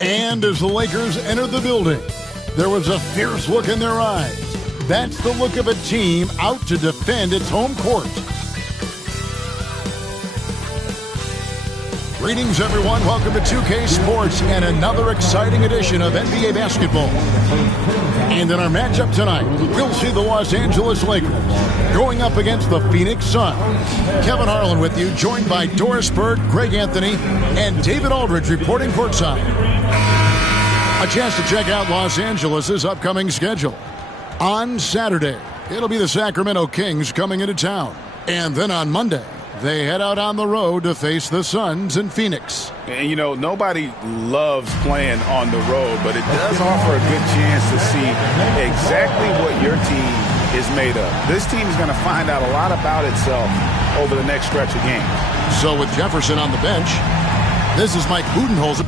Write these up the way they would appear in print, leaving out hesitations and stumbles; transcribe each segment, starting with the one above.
And as the Lakers entered the building, there was a fierce look in their eyes. That's the look of a team out to defend its home court. Greetings, everyone. Welcome to 2K Sports and another exciting edition of NBA basketball. And in our matchup tonight, we'll see the Los Angeles Lakers going up against the Phoenix Suns. Kevin Harlan with you, joined by Doris Bird, Greg Anthony, and David Aldridge reporting courtside. A chance to check out Los Angeles' upcoming schedule. On Saturday, it'll be the Sacramento Kings coming into town. And then on Monday, they head out on the road to face the Suns in Phoenix. And, you know, nobody loves playing on the road, but it does offer a good chance to see exactly what your team is made of. This team is going to find out a lot about itself over the next stretch of games. So with Jefferson on the bench, this is Mike Budenholzer.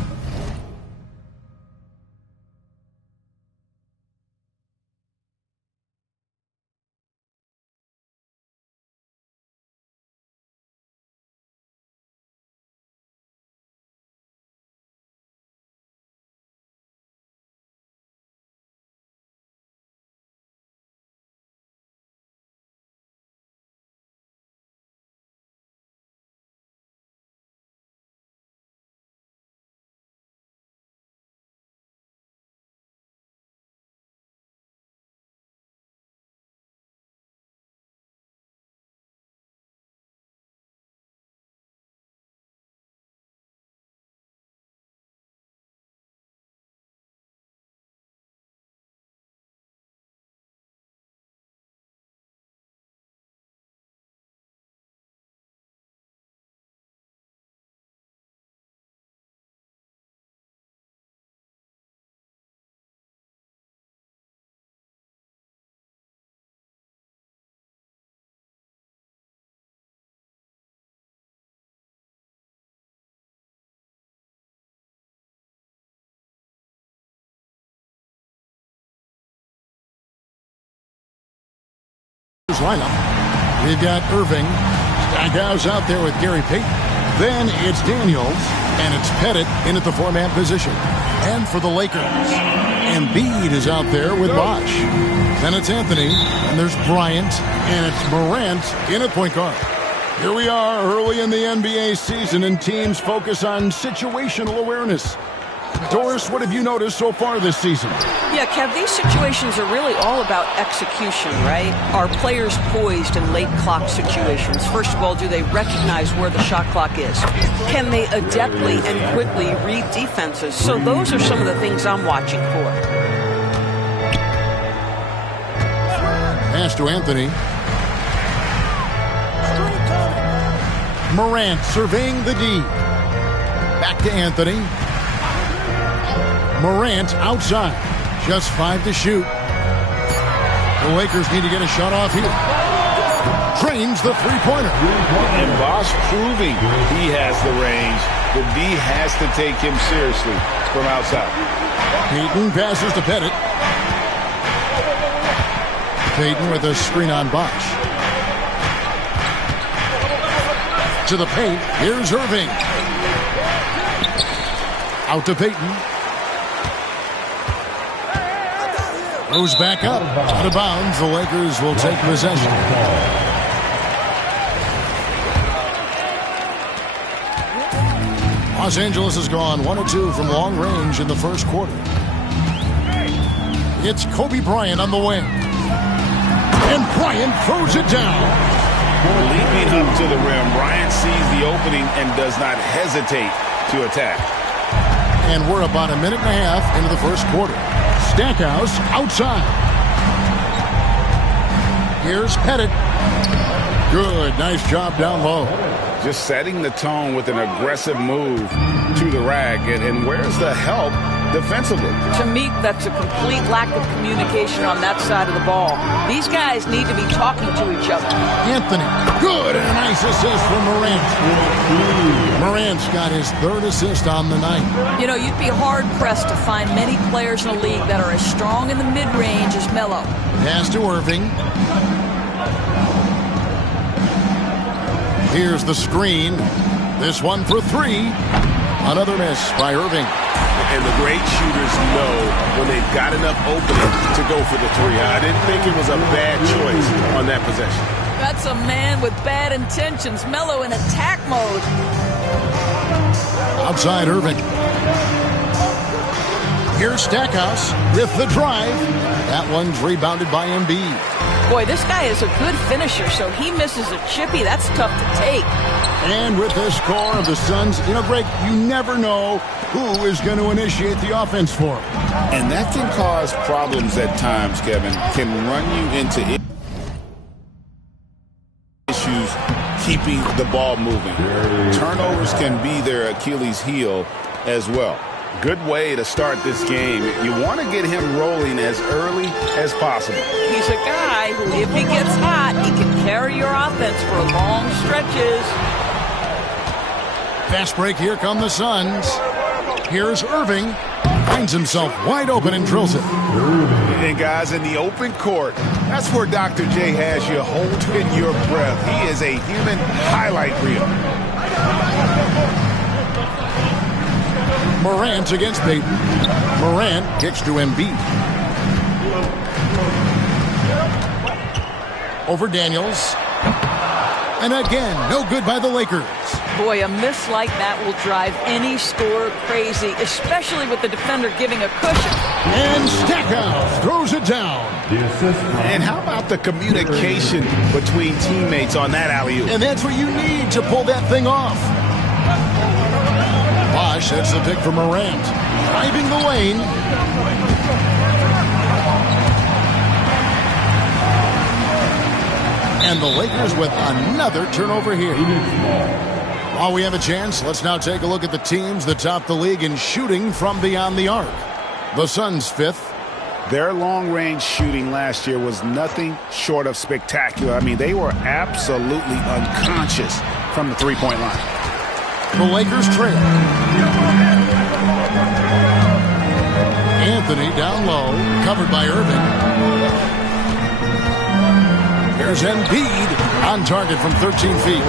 Lineup. We've got Irving. Stackhouse out there with Gary Payton. Then it's Daniels, and it's Pettit in at the four-man position. And for the Lakers, Embiid is out there with Bosh. Then it's Anthony, and there's Bryant, and it's Morant in at point guard. Here we are early in the NBA season, and teams focus on situational awareness. Doris, what have you noticed so far this season? Yeah, Kev, these situations are really all about execution, right? Are players poised in late clock situations? First of all, do they recognize where the shot clock is? Can they adeptly and quickly read defenses? So those are some of the things I'm watching for. Pass to Anthony. Morant surveying the D. Back to Anthony. Morant outside. Just 5 to shoot. The Lakers need to get a shot off here. Trains the three-pointer. And Bosh proving he has the range. The D has to take him seriously from outside. Payton passes to Pettit. Payton with a screen on Bosh. To the paint. Here's Irving. Out to Payton. Goes back up. Out of bounds. The Lakers will take possession. Los Angeles has gone 1 of 2 from long range in the first quarter. It's Kobe Bryant on the wing. And Bryant throws it down. Leaping up to the rim, Bryant sees the opening and does not hesitate to attack. And we're about a minute and a half into the first quarter. Stackhouse outside. Here's Pettit. Good, nice job down low. Just setting the tone with an aggressive move to the rack. And where's the help defensively? To me, that's a complete lack of communication on that side of the ball. These guys need to be talking to each other. Anthony, good, and a nice assist from Morant. Morant's got his third assist on the night. You know, you'd be hard-pressed to find many players in the league that are as strong in the mid-range as Melo. Pass to Irving. Here's the screen. This one for 3. Another miss by Irving. And the great shooters know when they've got enough opening to go for the three. I didn't think it was a bad choice on that possession. That's a man with bad intentions. Melo in attack mode. Outside Irving. Here's Stackhouse with the drive. That one's rebounded by Embiid. Boy, this guy is a good finisher, so he misses a chippy. That's tough to take. And with the score of the Suns, Greg, you never know who is going to initiate the offense for him. And that can cause problems at times, Kevin. Can run you into issues keeping the ball moving. Turnovers can be their Achilles heel as well. Good way to start this game. You want to get him rolling as early as possible. He's a guy who, if he gets hot, he can carry your offense for long stretches. Fast break, here come the Suns. Here's Irving. Finds himself wide open and drills it. And guys, in the open court, that's where Dr. J has you holding your breath. He is a human highlight reel. Morant against Payton. Morant kicks to Embiid. Over Daniels. And again, no good by the Lakers. Boy, a miss like that will drive any scorer crazy, especially with the defender giving a cushion. And Stackhouse throws it down. And how about the communication between teammates on that alley-oop? And that's what you need to pull that thing off. Bosh sets the pick for Morant. Driving the lane. And the Lakers with another turnover here. While we have a chance, let's now take a look at the teams that top the league in shooting from beyond the arc. The Suns fifth. Their long-range shooting last year was nothing short of spectacular. I mean, they were absolutely unconscious from the three-point line. The Lakers trail. Anthony down low, covered by Irving. Here's Embiid on target from 13 feet.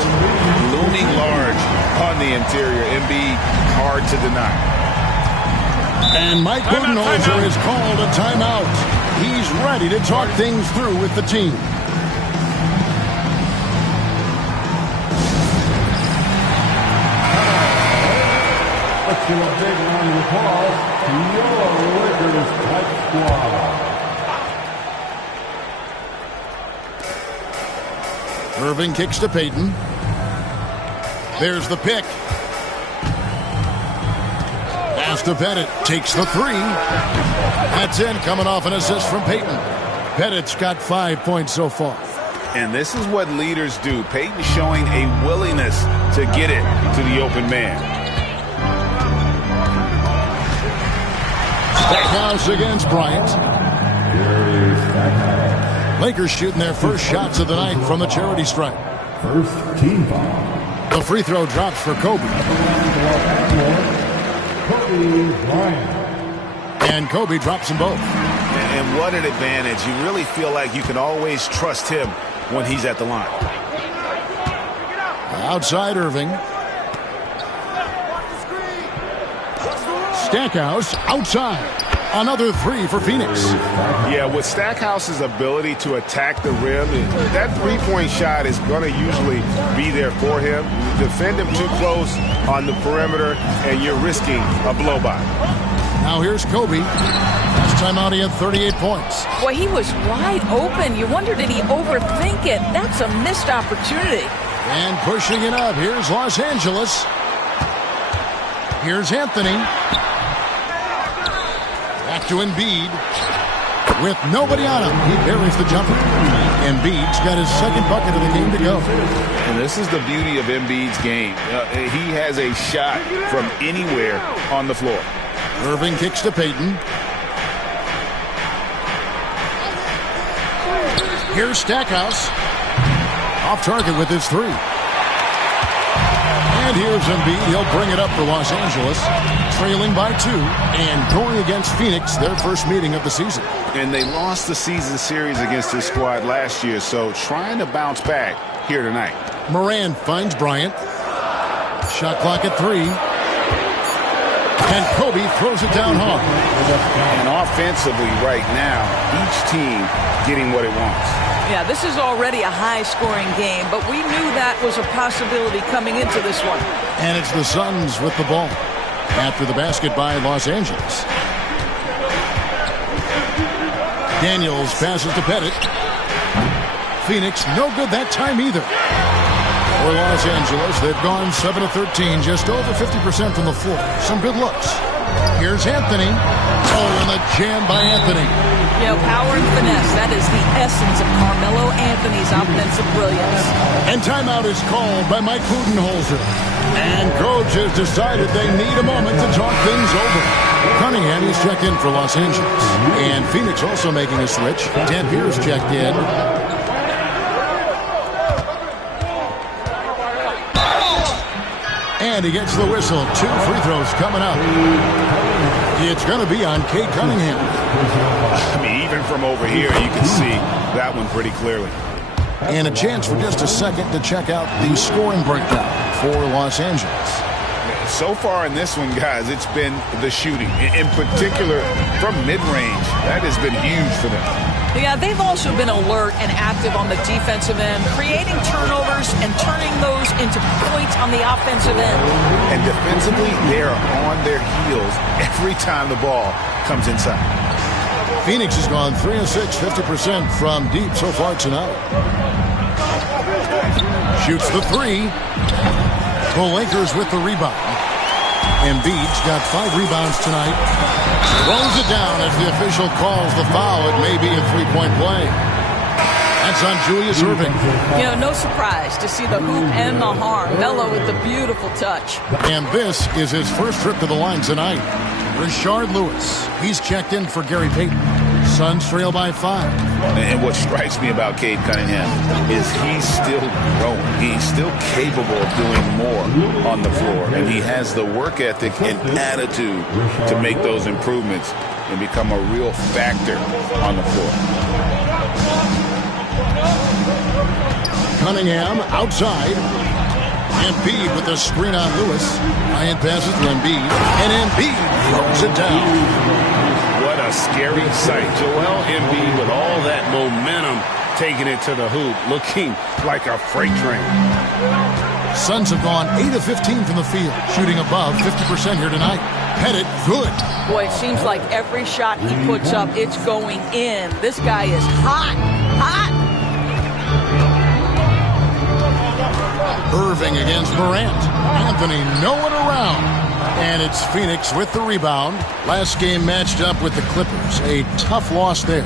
Looming large on the interior. Embiid hard to deny. And Mike Budenholzer has called a timeout. He's ready to talk things through with the team. Let's give a big round of applause to your Lakers type squad. Irving kicks to Payton. There's the pick. Pass to Pettit. Takes the three. That's in, coming off an assist from Payton. Pettit's got 5 points so far. And this is what leaders do. Payton showing a willingness to get it to the open man. Stackhouse against Bryant. Lakers shooting their first shots of the night from the charity stripe. First team foul. The free throw drops for Kobe. And Kobe drops them both. And what an advantage. You really feel like you can always trust him when he's at the line. Outside Irving. Stackhouse outside. Another three for Phoenix. Yeah, with Stackhouse's ability to attack the rim, that three-point shot is going to usually be there for him. Defend him too close on the perimeter, and you're risking a blow-by. Now here's Kobe. Last time out, he had 38 points. Boy, he was wide open. You wonder, did he overthink it? That's a missed opportunity. And pushing it up. Here's Los Angeles. Here's Anthony. Back to Embiid. With nobody on him, he buries the jumper. Embiid's got his second bucket of the game to go. And this is the beauty of Embiid's game. He has a shot from anywhere on the floor. Irving kicks to Payton. Here's Stackhouse. Off target with his three. And here's Embiid. He'll bring it up for Los Angeles. Trailing by 2 and going against Phoenix, their first meeting of the season. And they lost the season series against this squad last year, so trying to bounce back here tonight. Moran finds Bryant. Shot clock at 3. And Kobe throws it down hard. And offensively right now, each team getting what it wants. Yeah, this is already a high-scoring game, but we knew that was a possibility coming into this one. And it's the Suns with the ball after the basket by Los Angeles. Daniels passes to Pettit. Phoenix, no good that time either. For Los Angeles, they've gone 7 of 13, just over 50% from the floor. Some good looks. Here's Anthony. Oh, and the jam by Anthony. You know, power and finesse, that is the essence of Carmelo Anthony's offensive brilliance. And timeout is called by Mike Budenholzer. And coach has decided they need a moment to talk things over. Cunningham is checked in for Los Angeles. And Phoenix also making a switch. Dampier's checked in. And he gets the whistle. 2 free throws coming up. It's going to be on Cade Cunningham. I mean, even from over here, you can see that one pretty clearly. And a chance for just a second to check out the scoring breakdown for Los Angeles. So far in this one, guys, it's been the shooting. In particular, from mid-range. That has been huge for them. Yeah, they've also been alert and active on the defensive end, creating turnovers and turning those into points on the offensive end. And defensively, they're on their heels every time the ball comes inside. Phoenix has gone 3 of 6, 50% from deep so far tonight. Shoots the 3. The Lakers with the rebound. Embiid's got 5 rebounds tonight. Rolls it down as the official calls the foul. It may be a 3-point play. That's on Julius Erving. You know, no surprise to see the hoop and the harm. Melo with the beautiful touch. And this is his first trip to the line tonight. Rashard Lewis. He's checked in for Gary Payton. Suns trail by 5. And what strikes me about Cade Cunningham is he's still growing. He's still capable of doing more on the floor. And he has the work ethic and attitude to make those improvements and become a real factor on the floor. Cunningham outside. Embiid with the screen on Lewis. Ryan passes to Embiid. And Embiid throws it down. What a scary sight. Joel Embiid with all that momentum taking it to the hoop, looking like a freight train. Suns have gone 8 of 15 from the field, shooting above 50% here tonight. Pettit, good. Boy, it seems like every shot he puts up, it's going in. This guy is hot, hot. Irving against Morant. Anthony nowhere around. And it's Phoenix with the rebound. Last game matched up with the Clippers. A tough loss there.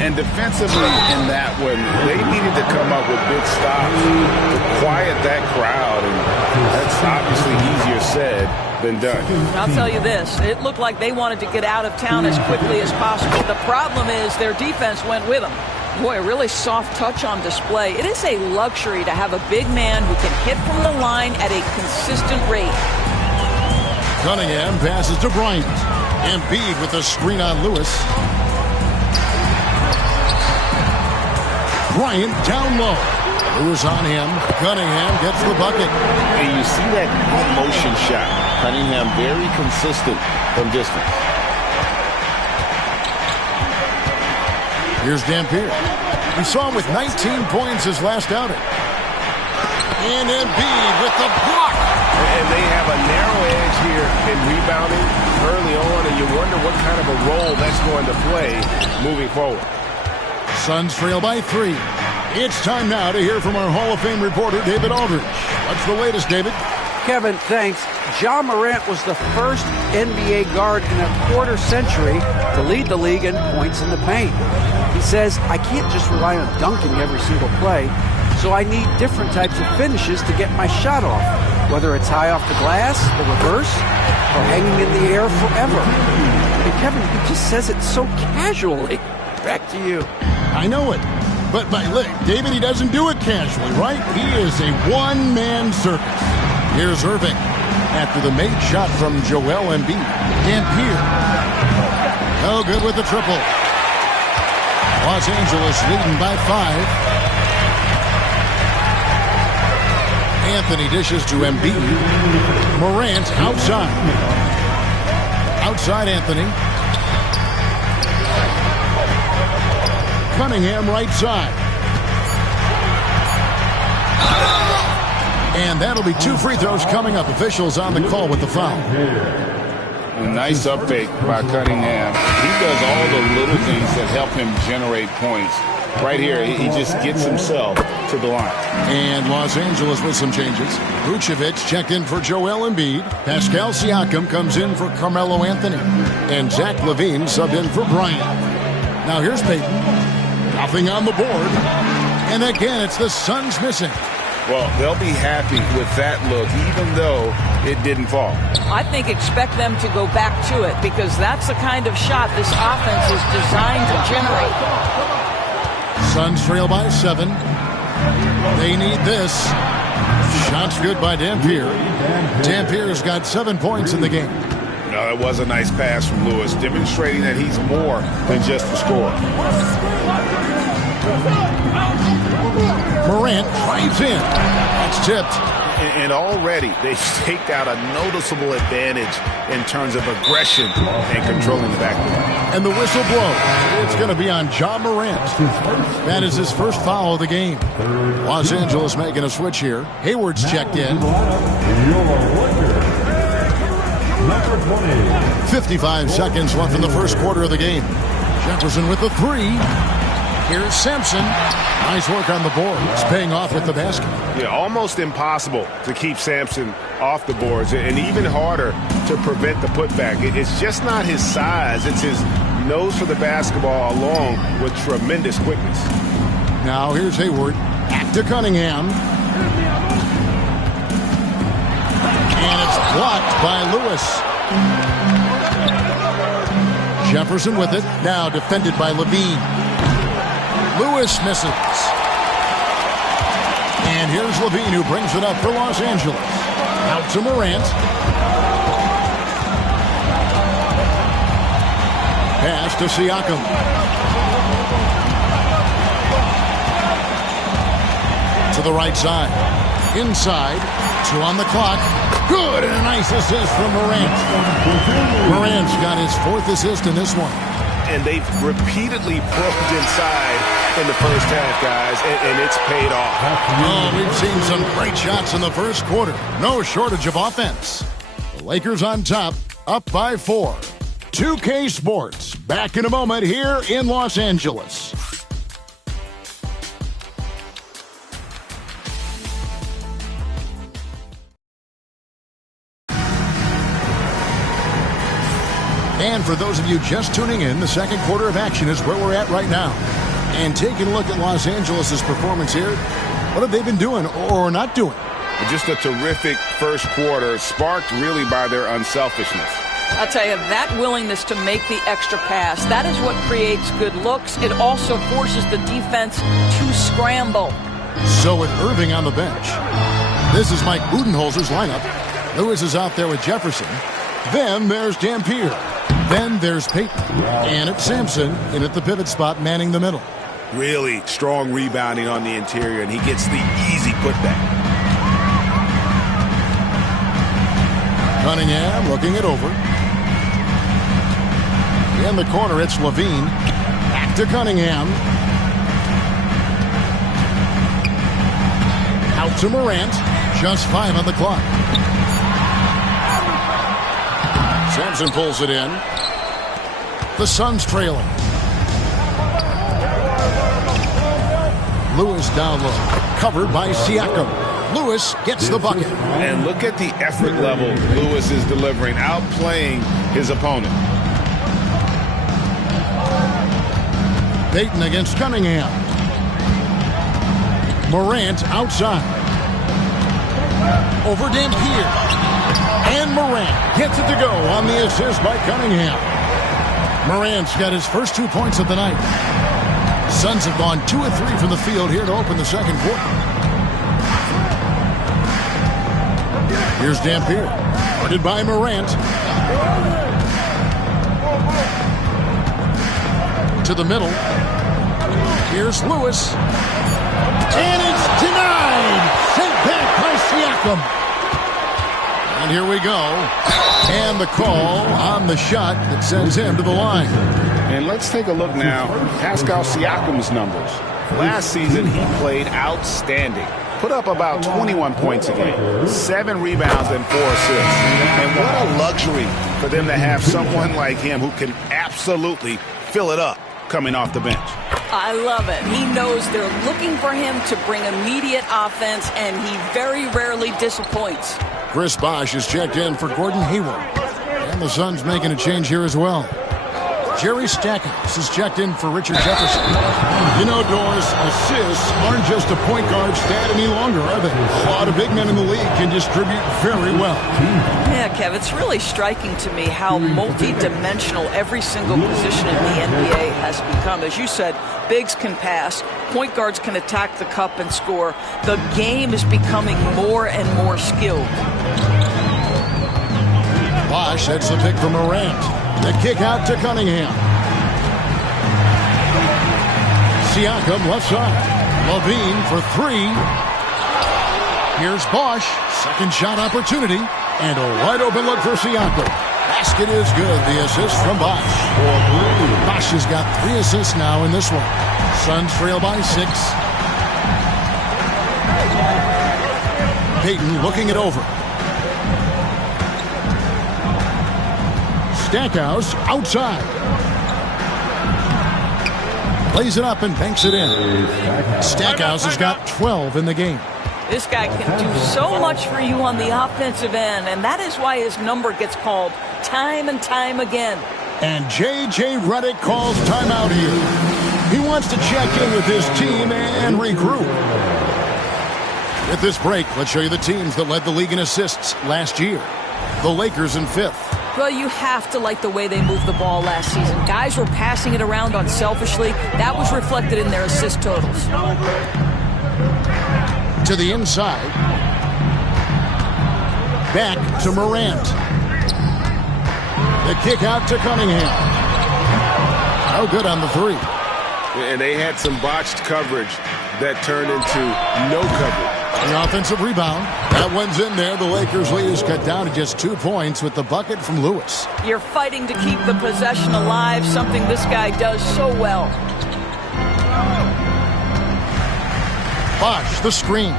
And defensively in that one, they needed to come up with big stops to quiet that crowd. And that's obviously easier said than done. I'll tell you this. It looked like they wanted to get out of town as quickly as possible. The problem is their defense went with them. Boy, a really soft touch on display. It is a luxury to have a big man who can hit from the line at a consistent rate. Cunningham passes to Bryant. Embiid with a screen on Lewis. Bryant down low. Lewis on him. Cunningham gets the bucket. And you see that motion shot. Cunningham very consistent from distance. Here's Dampier. We saw him with 19 points his last outing. And Embiid with the block. And they have a narrow edge here in rebounding early on, and you wonder what kind of a role that's going to play moving forward. Suns trail by 3. It's time now to hear from our Hall of Fame reporter, David Aldridge. What's the latest, David? Kevin, thanks. Ja Morant was the first NBA guard in a quarter century to lead the league in points in the paint. He says, I can't just rely on dunking every single play, so I need different types of finishes to get my shot off, whether it's high off the glass, the reverse, or hanging in the air forever. And Kevin, he just says it so casually. Back to you. I know it. But look, David, he doesn't do it casually, right? He is a one-man circus. Here's Irving after the made shot from Joel Embiid. Dampier. No good with the triple. Los Angeles leading by 5. Anthony dishes to Embiid. Morant outside. outside Anthony. Cunningham right side. And that'll be 2 free throws coming up. Officials on the call with the foul. A nice up fake by Cunningham. He does all the little things that help him generate points. Right here, he just gets himself to the line. And Los Angeles with some changes. Vucevic checked in for Joel Embiid. Pascal Siakam comes in for Carmelo Anthony. And Zach LaVine subbed in for Bryant. Now here's Payton. Nothing on the board. And again, it's the Suns missing. Well, they'll be happy with that look, even though it didn't fall. I think expect them to go back to it because that's the kind of shot this offense is designed to generate. Suns trail by 7. They need this. Shots good by Dampier. Dampier's got 7 points in the game. No, that was a nice pass from Lewis, demonstrating that he's more than just a scorer. Morant drives in. That's tipped. And already they've staked out a noticeable advantage in terms of aggression and controlling the backcourt. And the whistle blows. It's going to be on Ja Morant. That is his first foul of the game. Los Angeles making a switch here. Hayward's checked in. 55 seconds left in the first quarter of the game. Jefferson with the 3. Here's Sampson. Nice work on the board. It's paying off with the basket. Yeah, almost impossible to keep Sampson off the boards, and even harder to prevent the putback. It's just not his size. It's his nose for the basketball along with tremendous quickness. Now here's Hayward. Back to Cunningham. And it's blocked by Lewis. Jefferson with it. Now defended by LaVine. Lewis misses. And here's LaVine who brings it up for Los Angeles. Out to Morant. Pass to Siakam. To the right side. Inside. 2 on the clock. Good, and a nice assist from Morant. Morant's got his 4th assist in this one. And they've repeatedly probed inside in the first half, guys, and it's paid off. Oh, we've seen some great shots in the first quarter. No shortage of offense. The Lakers on top, up by 4. 2K Sports, back in a moment here in Los Angeles. And for those of you just tuning in, the second quarter of action is where we're at right now. And taking a look at Los Angeles' performance here, what have they been doing or not doing? Just a terrific first quarter, sparked really by their unselfishness. I'll tell you, that willingness to make the extra pass, that is what creates good looks. It also forces the defense to scramble. So with Irving on the bench, this is Mike Budenholzer's lineup. Lewis is out there with Jefferson. Then there's Dampier. Then there's Payton. And it's Sampson in at the pivot spot, manning the middle. Really strong rebounding on the interior, and he gets the easy putback. Cunningham looking it over. In the corner, it's LaVine. Back to Cunningham. Out to Morant. Just 5 on the clock. Sampson pulls it in. The Suns trailing. Lewis down low. Covered by Siakam. Lewis gets the bucket. And look at the effort level Lewis is delivering, outplaying his opponent. Payton against Cunningham. Morant outside. Over Dampier. And Morant gets it to go on the assist by Cunningham. Morant's got his first 2 points of the night. Suns have gone 2 of 3 from the field here to open the second quarter. Here's Dampier. Guarded by Morant. To the middle. Here's Lewis. And it's denied. Sent back by Siakam. And here we go. And the call on the shot that sends him to the line. And let's take a look now. Pascal Siakam's numbers. Last season, he played outstanding. Put up about 21 points a game, 7 rebounds and 4 assists. And what a luxury for them to have someone like him who can absolutely fill it up coming off the bench. I love it. He knows they're looking for him to bring immediate offense, and he very rarely disappoints. Chris Bosh is checked in for Gordon Hayward. And the Suns making a change here as well. Jerry Stackhouse is checked in for Richard Jefferson. You know, Doris, assists aren't just a point guard stat any longer, are they? A lot of big men in the league can distribute very well. Yeah, Kev, it's really striking to me how multi-dimensional every single position in the NBA has become. As you said, bigs can pass, point guards can attack the cup and score. The game is becoming more and more skilled. Bosh sets the pick for Morant. The kick out to Cunningham. Siakam left side. Levine for 3. Here's Bosh. Second shot opportunity. And a wide open look for Siakam. Basket is good. The assist from Bosh. Bosh has got 3 assists now in this one. Suns trail by 6. Payton looking it over. Stackhouse outside. Plays it up and banks it in. Stackhouse has got 12 in the game. This guy can do so much for you on the offensive end, and that is why his number gets called time and time again. And J.J. Redick calls timeout here. He wants to check in with his team and regroup. With this break, let's show you the teams that led the league in assists last year. The Lakers in 5th. Well, you have to like the way they moved the ball last season. Guys were passing it around unselfishly. That was reflected in their assist totals. To the inside. Back to Morant. The kick out to Cunningham. No good on the 3. And they had some botched coverage that turned into no coverage. The offensive rebound. That one's in there. The Lakers' lead is cut down to just 2 points with the bucket from Lewis. You're fighting to keep the possession alive, something this guy does so well. Bosh, the screen.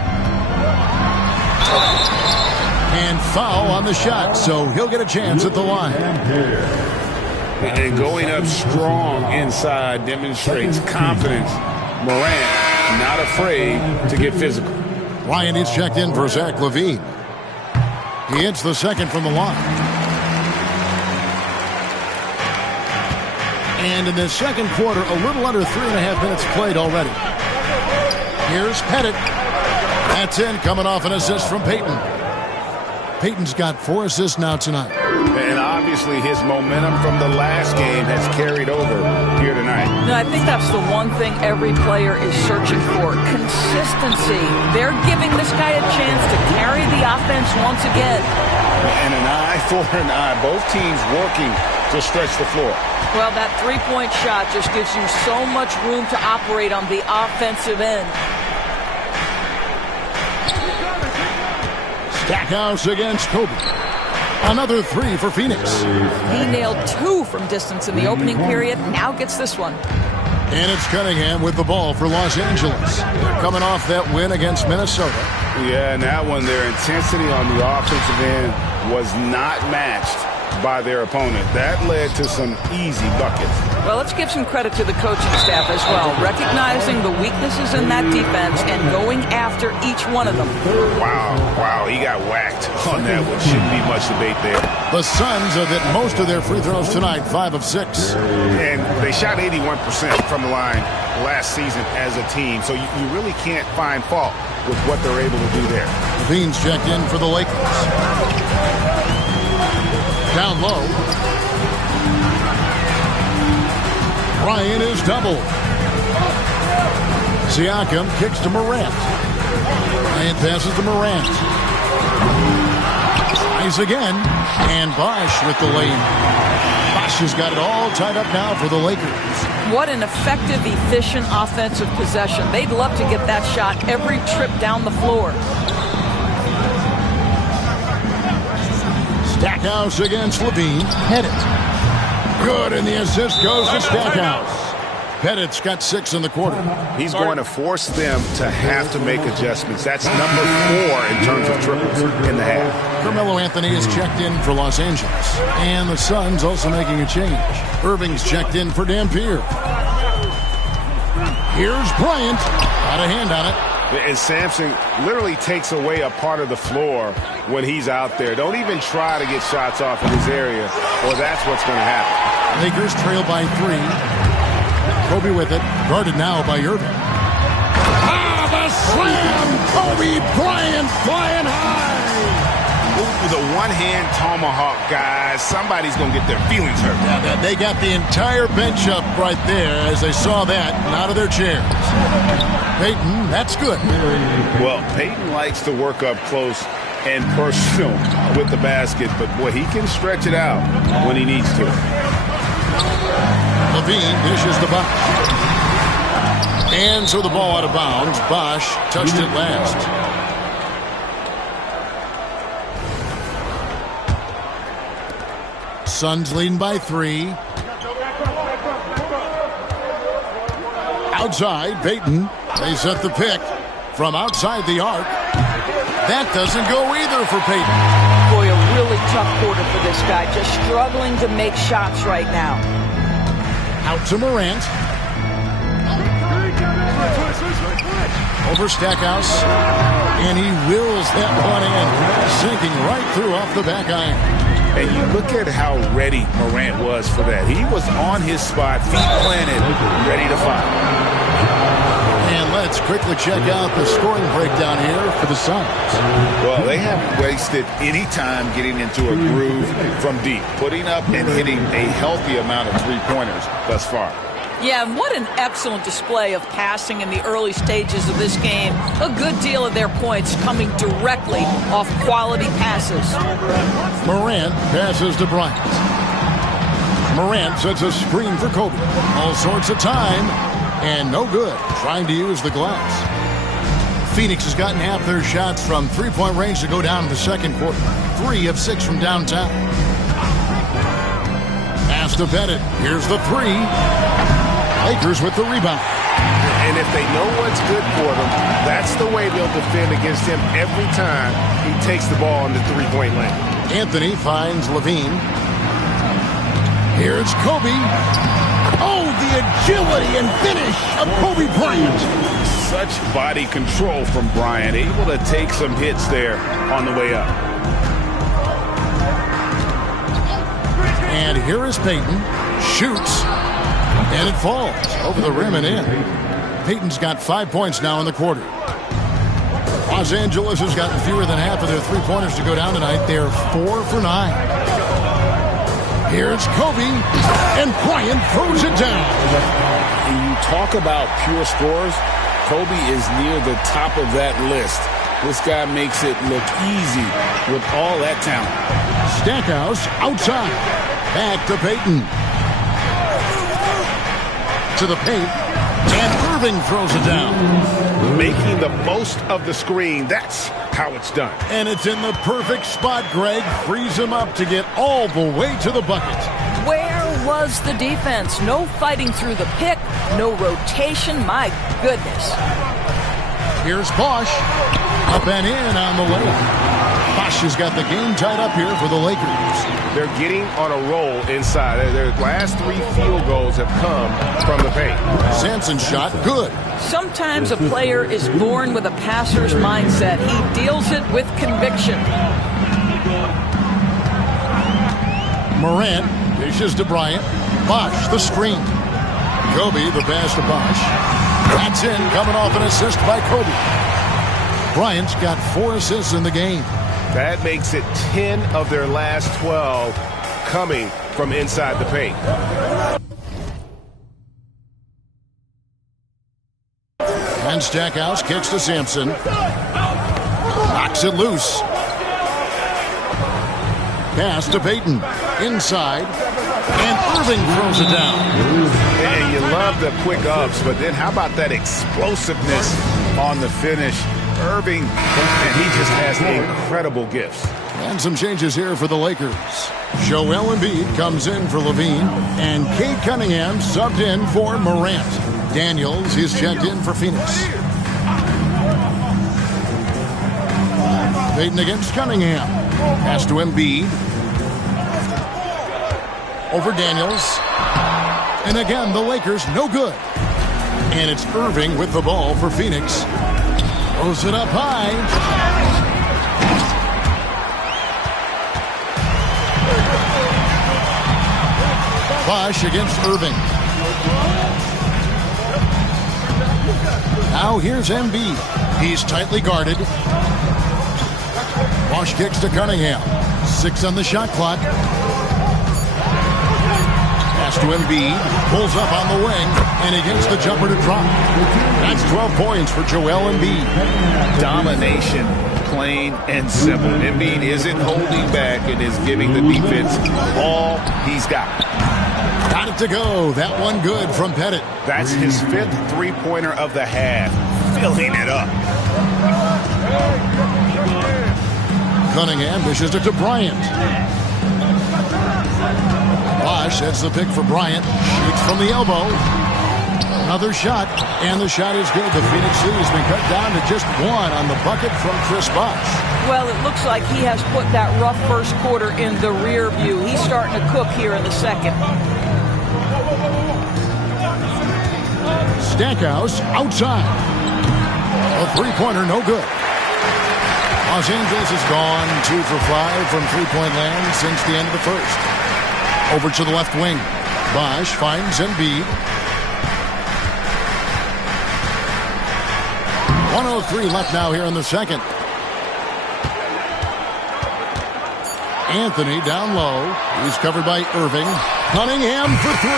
And foul on the shot, so he'll get a chance at the line. And going up strong inside demonstrates confidence. Morant not afraid to get physical. Ryan is checked in for Zach LaVine. He hits the second from the line. And in the second quarter, a little under 3.5 minutes played already. Here's Pettit. That's in, coming off an assist from Payton. Payton's got 4 assists now tonight. And obviously his momentum from the last game has carried over here tonight. No, I think that's the one thing every player is searching for. Consistency. They're giving this guy a chance to carry the offense once again. And an eye for an eye. Both teams working to stretch the floor. Well, that three-point shot just gives you so much room to operate on the offensive end. Stackhouse against Kobe. Another 3 for Phoenix. He nailed 2 from distance in the opening period. Now gets this one. And it's Cunningham with the ball for Los Angeles. They're coming off that win against Minnesota. Yeah, and that one, their intensity on the offensive end was not matched by their opponent. That led to some easy buckets. Well, let's give some credit to the coaching staff as well, recognizing the weaknesses in that defense and going after each one of them. Wow, he got whacked on that one. Shouldn't be much debate there. The Suns have hit most of their free throws tonight, 5 of 6. And they shot 81% from the line last season as a team, so you really can't find fault with what they're able to do there. Levine's checked in for the Lakers. Down low. Ryan is doubled. Siakam kicks to Morant. Ryan passes to Morant. Tries again. And Bosh with the lane. Bosh has got it all tied up now for the Lakers. What an effective, efficient offensive possession. They'd love to get that shot every trip down the floor. Stackhouse against Levine. Pettit. Good, and the assist goes to Stackhouse. Pettit's got 6 in the quarter. He's going to force them to have to make adjustments. That's number 4 in terms of triples in the half. Carmelo Anthony is checked in for Los Angeles. And the Suns also making a change. Irving's checked in for Dampier. Here's Bryant. Got a hand on it. And Sampson literally takes away a part of the floor when he's out there. Don't even try to get shots off in his area, or that's what's going to happen. Lakers trail by 3. Kobe with it, guarded now by Irving. The slam! Kobe Bryant flying high! Ooh, the one-hand tomahawk, guys. Somebody's going to get their feelings hurt. Yeah, they got the entire bench up right there as they saw that and out of their chairs. Peyton, that's good. Well, Peyton likes to work up close and personal with the basket, but boy, he can stretch it out when he needs to. Levine dishes to Bosch. And so the ball out of bounds. Bosch touched it last. Suns leading by 3. Outside, Peyton. They set the pick from outside the arc. That doesn't go either for Peyton. Boy, a really tough quarter for this guy. Just struggling to make shots right now. Out to Morant. Over Stackhouse. And he wills that one in. Sinking right through off the back iron. And you look at how ready Morant was for that. He was on his spot, feet planted, ready to fire. And let's quickly check out the scoring breakdown here for the Suns. Well, they haven't wasted any time getting into a groove from deep, putting up and hitting a healthy amount of three-pointers thus far. Yeah, and what an excellent display of passing in the early stages of this game. A good deal of their points coming directly off quality passes. Morant passes to Bryant. Morant sets a screen for Kobe. All sorts of time. And no good, trying to use the glass. Phoenix has gotten half their shots from three-point range to go down in the second quarter. 3 of 6 from downtown. Pass to Pettit. Here's the 3. Lakers with the rebound. And if they know what's good for them, that's the way they'll defend against him every time he takes the ball in the three-point lane. Anthony finds Levine. Here's Kobe. Oh, the agility and finish of Kobe Bryant. Such body control from Bryant, able to take some hits there on the way up. And here is Peyton. Shoots. And it falls over the rim and in. Peyton's got 5 points now in the quarter. Los Angeles has gotten fewer than half of their three-pointers to go down tonight. They're 4 for 9. Here's Kobe, and Bryant throws it down. When you talk about pure scores, Kobe is near the top of that list. This guy makes it look easy with all that talent. Stackhouse outside. Back to Peyton. To the paint, and Irving throws it down. Making the most of the screen, that's how it's done. And it's in the perfect spot, Greg. Frees him up to get all the way to the bucket. Where was the defense? No fighting through the pick, no rotation. My goodness. Here's Bosch. Up and in on the layup. Bosch has got the game tied up here for the Lakers. They're getting on a roll inside. Their last 3 field goals have come from the paint. Sampson's shot, good. Sometimes a player is born with a passer's mindset. He deals it with conviction. Morant dishes to Bryant. Bosch, the screen. Kobe, the pass to Bosch. That's in, coming off an assist by Kobe. Bryant's got 4 assists in the game. That makes it 10 of their last 12 coming from inside the paint. And Stackhouse kicks to Sampson. Knocks it loose. Pass to Peyton. Inside. And Irving throws it down. And you love the quick ups, but then how about that explosiveness on the finish? Irving, and he just has incredible gifts. And some changes here for the Lakers. Joel Embiid comes in for Levine, and Cade Cunningham subbed in for Morant. Daniels is checked in for Phoenix. Payton against Cunningham. Pass to Embiid. Over Daniels. And again, the Lakers no good. And it's Irving with the ball for Phoenix. Throws it up high. Bosh against Irving. Now here's Embiid. He's tightly guarded. Bosh kicks to Cunningham. 6 on the shot clock. Pass to Embiid. Pulls up on the wing. And he gets the jumper to drop. That's 12 points for Joel Embiid. Domination, plain and simple. Embiid isn't holding back and is giving the defense all he's got. Got it to go. That one good from Pettit. That's his 5th three-pointer of the half. Filling it up. Cunningham dishes it to Bryant. Bosh sets the pick for Bryant. Shoots from the elbow. Another shot, and the shot is good. The Phoenix lead has been cut down to just 1 on the bucket from Chris Bosh. Well, it looks like he has put that rough first quarter in the rear view. He's starting to cook here in the second. Stackhouse outside. A three-pointer, no good. Los Angeles has gone 2 for 5 from three-point land since the end of the first. Over to the left wing. Bosh finds Embiid. 1:03 left now here in the second. Anthony down low. He's covered by Irving. Cunningham for 3.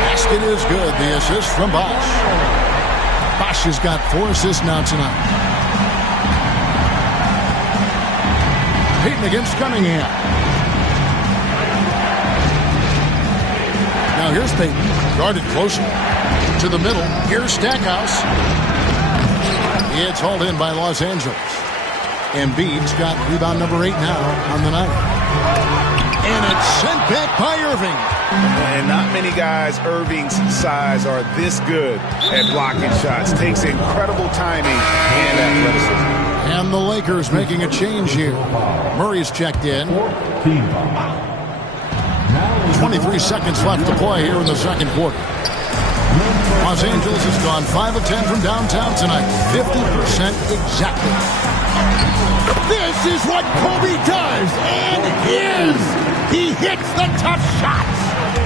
Basket is good. The assist from Bosh. Bosh has got 4 assists now tonight. Payton against Cunningham. Now here's Payton. Guarded closer. To the middle. Here's Stackhouse. It's hauled in by Los Angeles. Embiid's got rebound number 8 now on the night. And it's sent back by Irving. And not many guys Irving's size are this good at blocking shots. Takes incredible timing and athleticism. And the Lakers making a change here. Murray's checked in. 23 seconds left to play here in the second quarter. Los Angeles has gone 5 of 10 from downtown tonight. 50% exactly. This is what Kobe does and is. He hits the tough shots.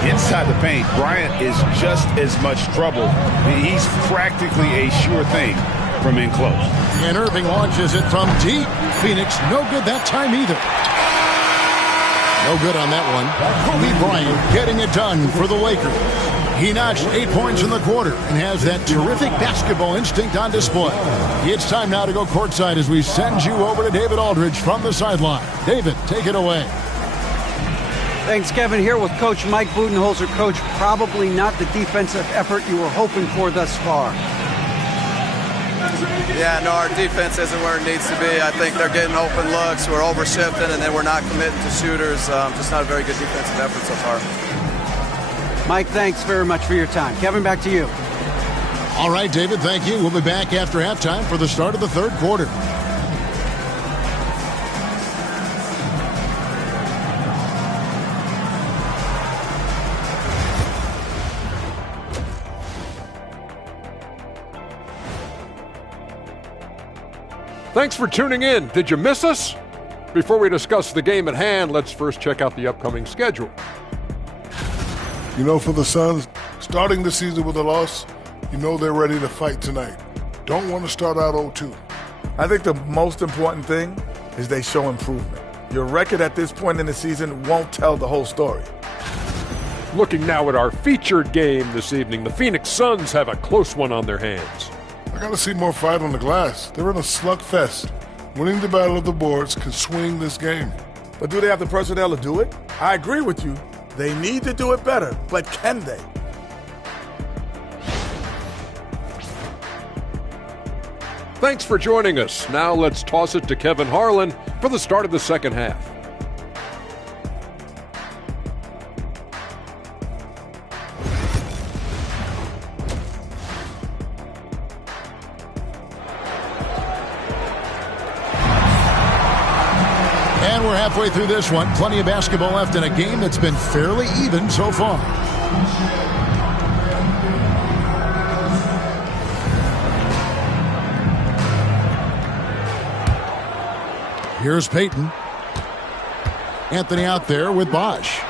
Inside the paint, Bryant is just as much trouble. He's practically a sure thing from in close. And Irving launches it from deep. Phoenix, no good that time either. No good on that one. Kobe Bryant getting it done for the Lakers. He notched 8 points in the quarter and has that terrific basketball instinct on display. It's time now to go courtside as we send you over to David Aldridge from the sideline. David, take it away. Thanks, Kevin. Here with Coach Mike Budenholzer. Coach, probably not the defensive effort you were hoping for thus far. Yeah, no, our defense isn't where it needs to be. I think they're getting open looks. We're overshifting, and then we're not committing to shooters. Just not a very good defensive effort so far. Mike, thanks very much for your time. Kevin, back to you. All right, David, thank you. We'll be back after halftime for the start of the third quarter. Thanks for tuning in. Did you miss us? Before we discuss the game at hand, let's first check out the upcoming schedule. You know, for the Suns, starting the season with a loss, you know they're ready to fight tonight. Don't want to start out 0-2. I think the most important thing is they show improvement. Your record at this point in the season won't tell the whole story. Looking now at our featured game this evening, the Phoenix Suns have a close one on their hands. I got to see more fight on the glass. They're in a slugfest. Winning the battle of the boards can swing this game. But do they have the personnel to do it? I agree with you. They need to do it better, but can they? Thanks for joining us. Now let's toss it to Kevin Harlan for the start of the second half. And we're halfway through this one. Plenty of basketball left in a game that's been fairly even so far. Here's Payton. Anthony out there with Bosch.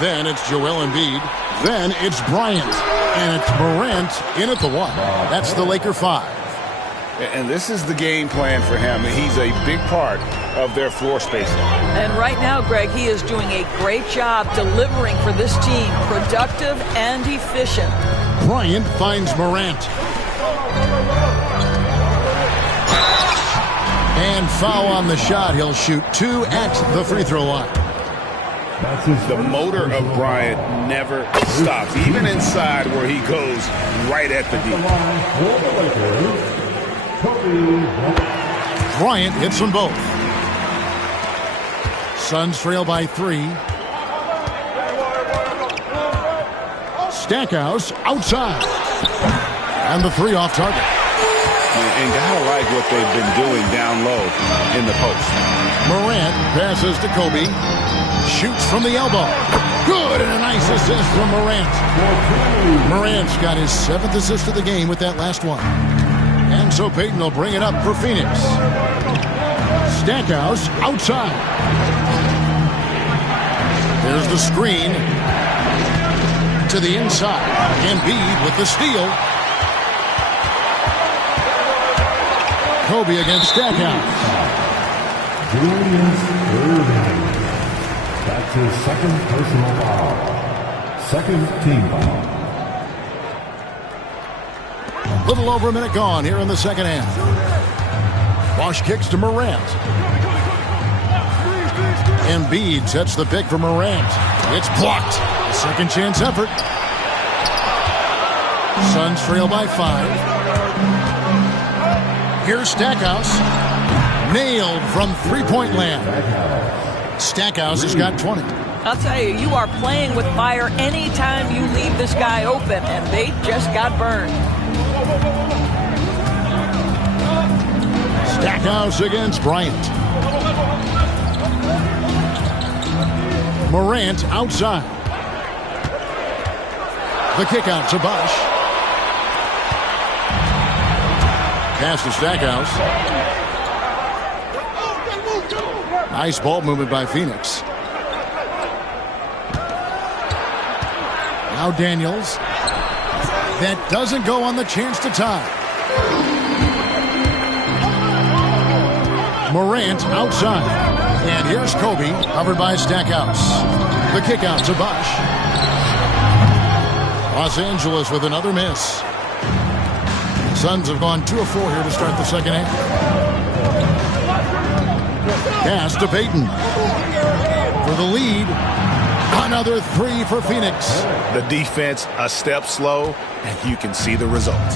Then it's Joel Embiid. Then it's Bryant. And it's Morant in at the one. That's the Laker 5. And this is the game plan for him. He's a big part of their floor spacing. And right now, Greg, he is doing a great job delivering for this team. Productive and efficient. Bryant finds Morant. And foul on the shot. He'll shoot 2 at the free throw line. The motor of Bryant never stops, even inside where he goes right at the D. Bryant hits them both. Suns trail by 3. Stackhouse outside. And the 3 off target. And gotta like what they've been doing down low in the post. Morant passes to Kobe. Shoots from the elbow. Good, and a nice assist from Morant. Morant's got his 7th assist of the game with that last one. And so Payton will bring it up for Phoenix. Stackhouse outside. There's the screen. To the inside. Embiid with the steal. Kobe against Stackhouse. Julius Irving. That's his second personal foul. Second team foul. A little over a minute gone here in the second half. Bosch kicks to Morant. Embiid sets the pick for Morant. It's blocked. Second chance effort. Suns trail by 5. Here's Stackhouse. Nailed from three-point land. Stackhouse has got 20. I'll tell you, you are playing with fire anytime you leave this guy open, and they just got burned. Stackhouse against Bryant. Morant outside. The kick out to Bosch. Pass to Stackhouse. Nice ball movement by Phoenix. Now Daniels. That doesn't go on the chance to tie. Morant outside. And here's Kobe, covered by Stackhouse. The kick out to Bosch. Los Angeles with another miss. Suns have gone 2 of 4 here to start the second half. Pass to Payton. For the lead. Another 3 for Phoenix. The defense a step slow, and you can see the result.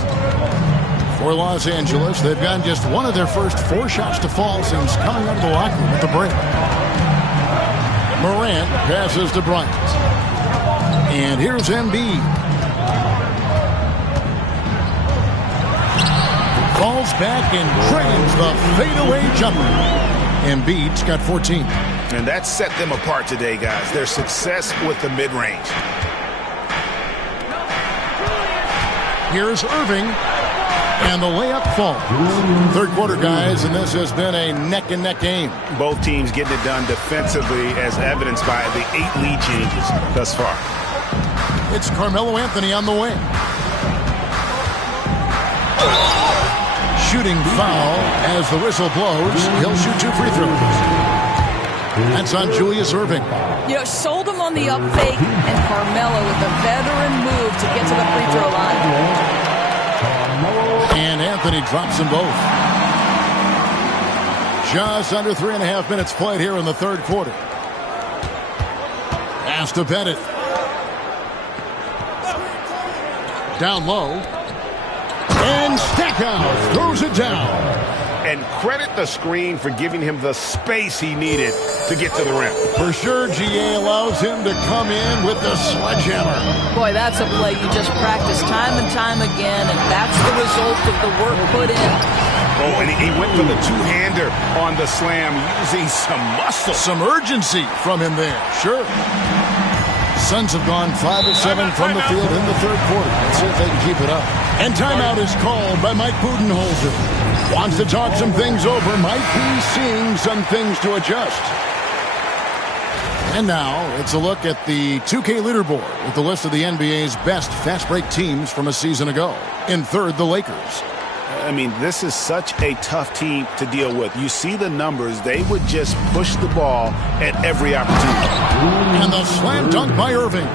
For Los Angeles, they've gotten just one of their first 4 shots to fall since coming out of the locker room at the break. Morant passes to Bryant. And here's Embiid. Falls back and drains the fadeaway jumper. Embiid's got 14. And that set them apart today, guys. Their success with the mid-range. Here's Irving. And the layup falls. Third quarter, guys, and this has been a neck-and-neck game. Both teams getting it done defensively, as evidenced by the 8 lead changes thus far. It's Carmelo Anthony on the wing. Shooting foul as the whistle blows. He'll shoot 2 free throws. That's on Julius Irving. You know, sold him on the up fake, and Carmelo with a veteran move to get to the free throw line. And Anthony drops them both. Just under 3.5 minutes played here in the third quarter. Pass to Bennett. Down low. And Stackhouse throws it down. And credit the screen for giving him the space he needed to get to the rim. For sure, GA allows him to come in with the sledgehammer. Boy, that's a play you just practice time and time again, and that's the result of the work put in. Oh, and he went for the two-hander on the slam using some muscle. Some urgency from him there, sure. Suns have gone 5 of 7 from the field in the third quarter. Let's see if they can keep it up. And timeout is called by Mike Budenholzer. Wants to talk some things over. Might be seeing some things to adjust. And now it's a look at the 2K leaderboard with the list of the NBA's best fast break teams from a season ago. In third, the Lakers. I mean, this is such a tough team to deal with. You see the numbers. They would just push the ball at every opportunity. And the slam dunk by Irving.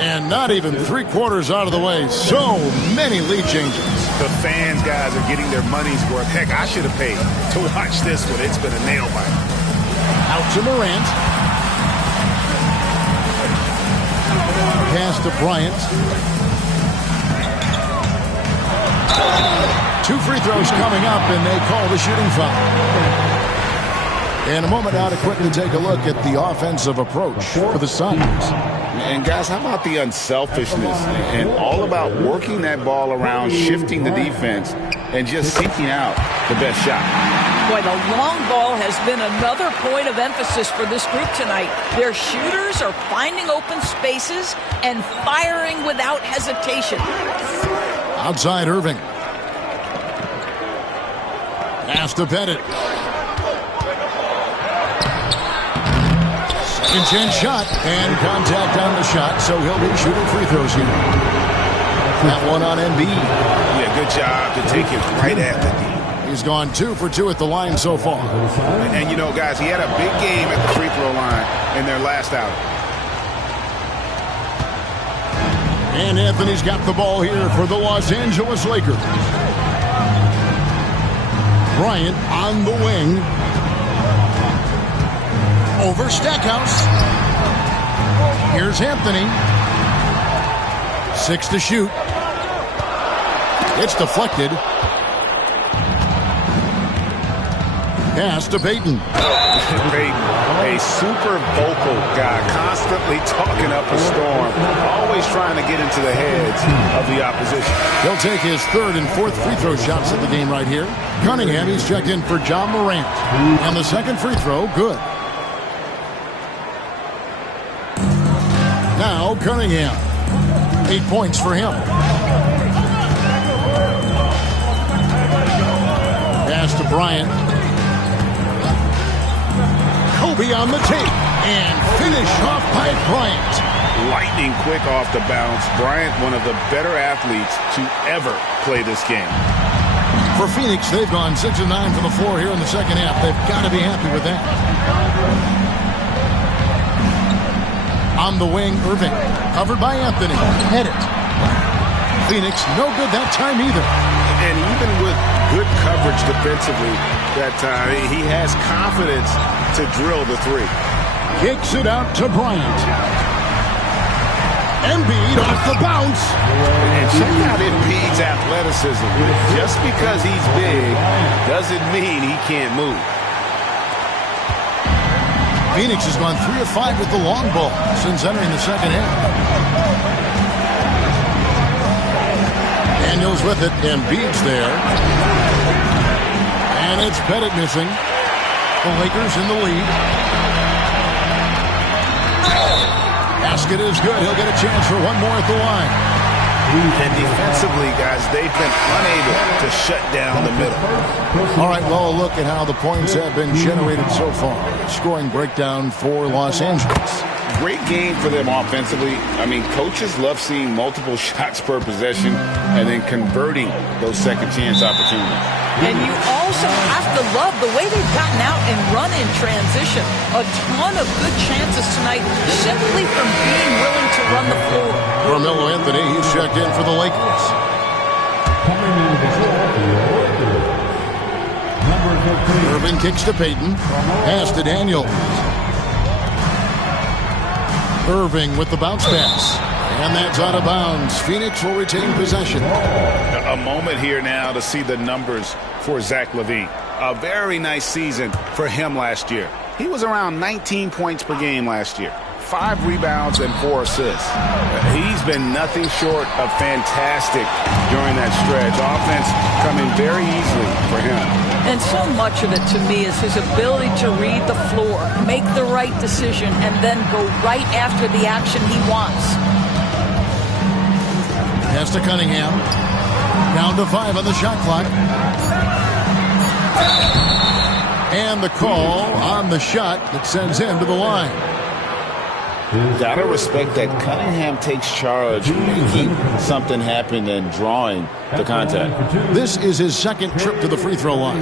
And not even 3/4 out of the way. So many lead changes. The fans, guys, are getting their money's worth. Heck, I should have paid to watch this one. It's been a nail biter. Out to Morant. Pass to Bryant. 2 free throws coming up, and they call the shooting foul. In a moment now to quickly take a look at the offensive approach for the Suns. And guys, how about the unselfishness and all about working that ball around, shifting the defense, and just seeking out the best shot. Boy, the long ball has been another point of emphasis for this group tonight. Their shooters are finding open spaces and firing without hesitation. Outside Irving. Pass to Pettit. Second chance shot and contact on the shot, so he'll be shooting free throws here. That one on Embiid. Yeah, good job to take it right at the D. He's gone 2 for 2 at the line so far. And you know, guys, he had a big game at the free throw line in their last outing. And Anthony's got the ball here for the Los Angeles Lakers. Bryant on the wing. Over Stackhouse. Here's Anthony. 6 to shoot. It's deflected. Pass to Payton. Payton, a super vocal guy, constantly talking up a storm, always trying to get into the heads of the opposition. He'll take his 3rd and 4th free throw shots at the game right here. Cunningham, he's checked in for John Morant. And the second free throw, good. Now Cunningham. 8 points for him. Pass to Bryant. Kobe on the tape. And finish off by Bryant. Lightning quick off the bounce. Bryant, one of the better athletes to ever play this game. For Phoenix, they've gone 6 of 9 from the floor here in the second half. They've got to be happy with that. On the wing, Irving. Covered by Anthony. Hit it. Phoenix, no good that time either. And even with good coverage defensively that time, he has confidence to drill the 3. Kicks it out to Bryant. Embiid off the bounce. And check out Embiid's athleticism. Just because he's big doesn't mean he can't move. Phoenix has gone 3 of 5 with the long ball since entering the second half. Daniels with it, and Embiid's there. And it's Pettit missing. The Lakers in the lead. Basket is good. He'll get a chance for one more at the line. And defensively, guys, they've been unable to shut down the middle. All right, well, a look at how the points have been generated so far. Scoring breakdown for Los Angeles. Great game for them offensively. I mean, coaches love seeing multiple shots per possession and then converting those second chance opportunities. And you also have to love the way they've gotten out and run in transition. A ton of good chances tonight simply from being willing to run the floor. Carmelo Anthony, he's checked in for the Lakers. Irving kicks to Payton. Pass to Daniels. Irving with the bounce pass. And that's out of bounds. Phoenix will retain possession. A moment here now to see the numbers for Zach LaVine. A very nice season for him last year. He was around 19 points per game last year. 5 rebounds and 4 assists. He's been nothing short of fantastic during that stretch. Offense coming very easily for him. And so much of it to me is his ability to read the floor, make the right decision, and then go right after the action he wants. Pass to Cunningham. Down to 5 on the shot clock. And the call on the shot that sends him to the line. Gotta respect that Cunningham takes charge, making something happen and drawing the contact. This is his second trip to the free throw line.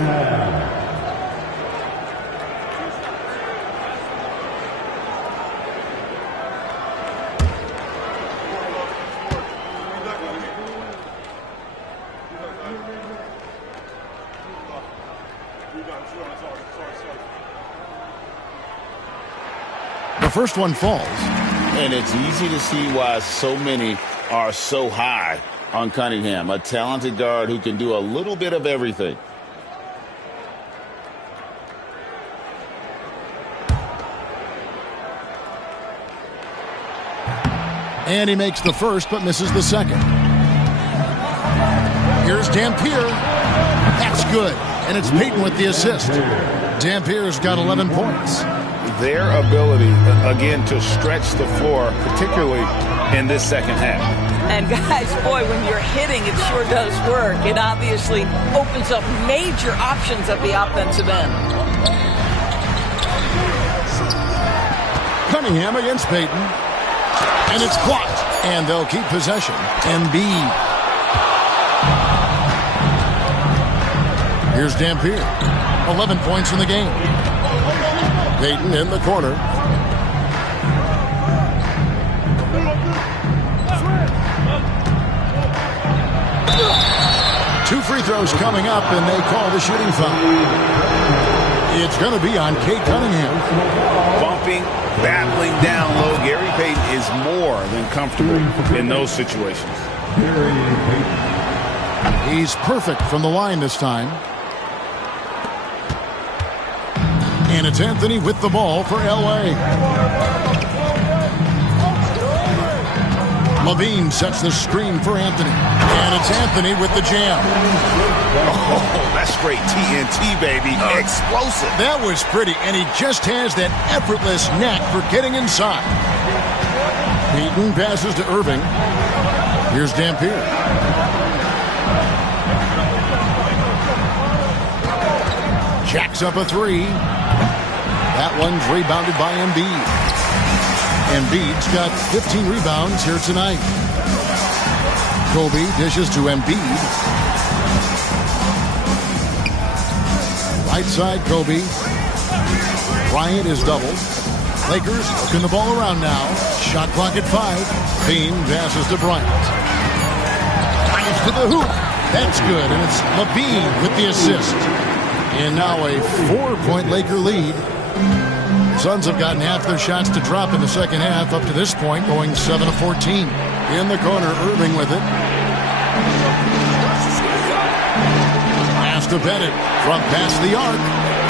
The first one falls. And it's easy to see why so many are so high on Cunningham. A talented guard who can do a little bit of everything. And he makes the first but misses the second. Here's Dampier. That's good. And it's Payton with the assist. Dampier's got 11 points. Their ability, again, to stretch the floor, particularly in this second half. And guys, boy, when you're hitting, it sure does work. It obviously opens up major options at the offensive end. Cunningham against Payton. And it's blocked. And they'll keep possession. Embiid. Here's Dampier. 11 points in the game. Payton in the corner. Two free throws coming up, and they call the shooting foul. It's going to be on Cade Cunningham. Bumping, battling down low. Gary Payton is more than comfortable in those situations. He's perfect from the line this time. And it's Anthony with the ball for L.A. LaVine sets the screen for Anthony. And it's Anthony with the jam. Oh, that's straight TNT, baby. Explosive. That was pretty, and he just has that effortless knack for getting inside. Payton passes to Irving. Here's Dampier. Jacks up a three. That one's rebounded by Embiid. Embiid's got 15 rebounds here tonight. Kobe dishes to Embiid. Right side, Kobe. Bryant is doubled. Lakers working the ball around now. Shot clock at 5. Payne passes to Bryant. Bryant to the hoop. That's good, and it's LaVine with the assist. And now a 4-point Laker lead. Suns have gotten half their shots to drop in the second half up to this point, going 7 of 14. In the corner, Irving with it. Pass to Bennett from past the arc.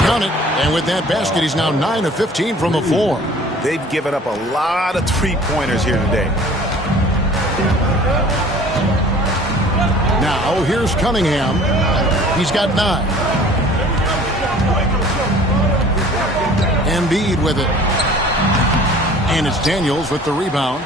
Count it. And with that basket, he's now 9 of 15 from the floor. They've given up a lot of three-pointers here today. Now, here's Cunningham. He's got 9. Embiid with it. And it's Daniels with the rebound.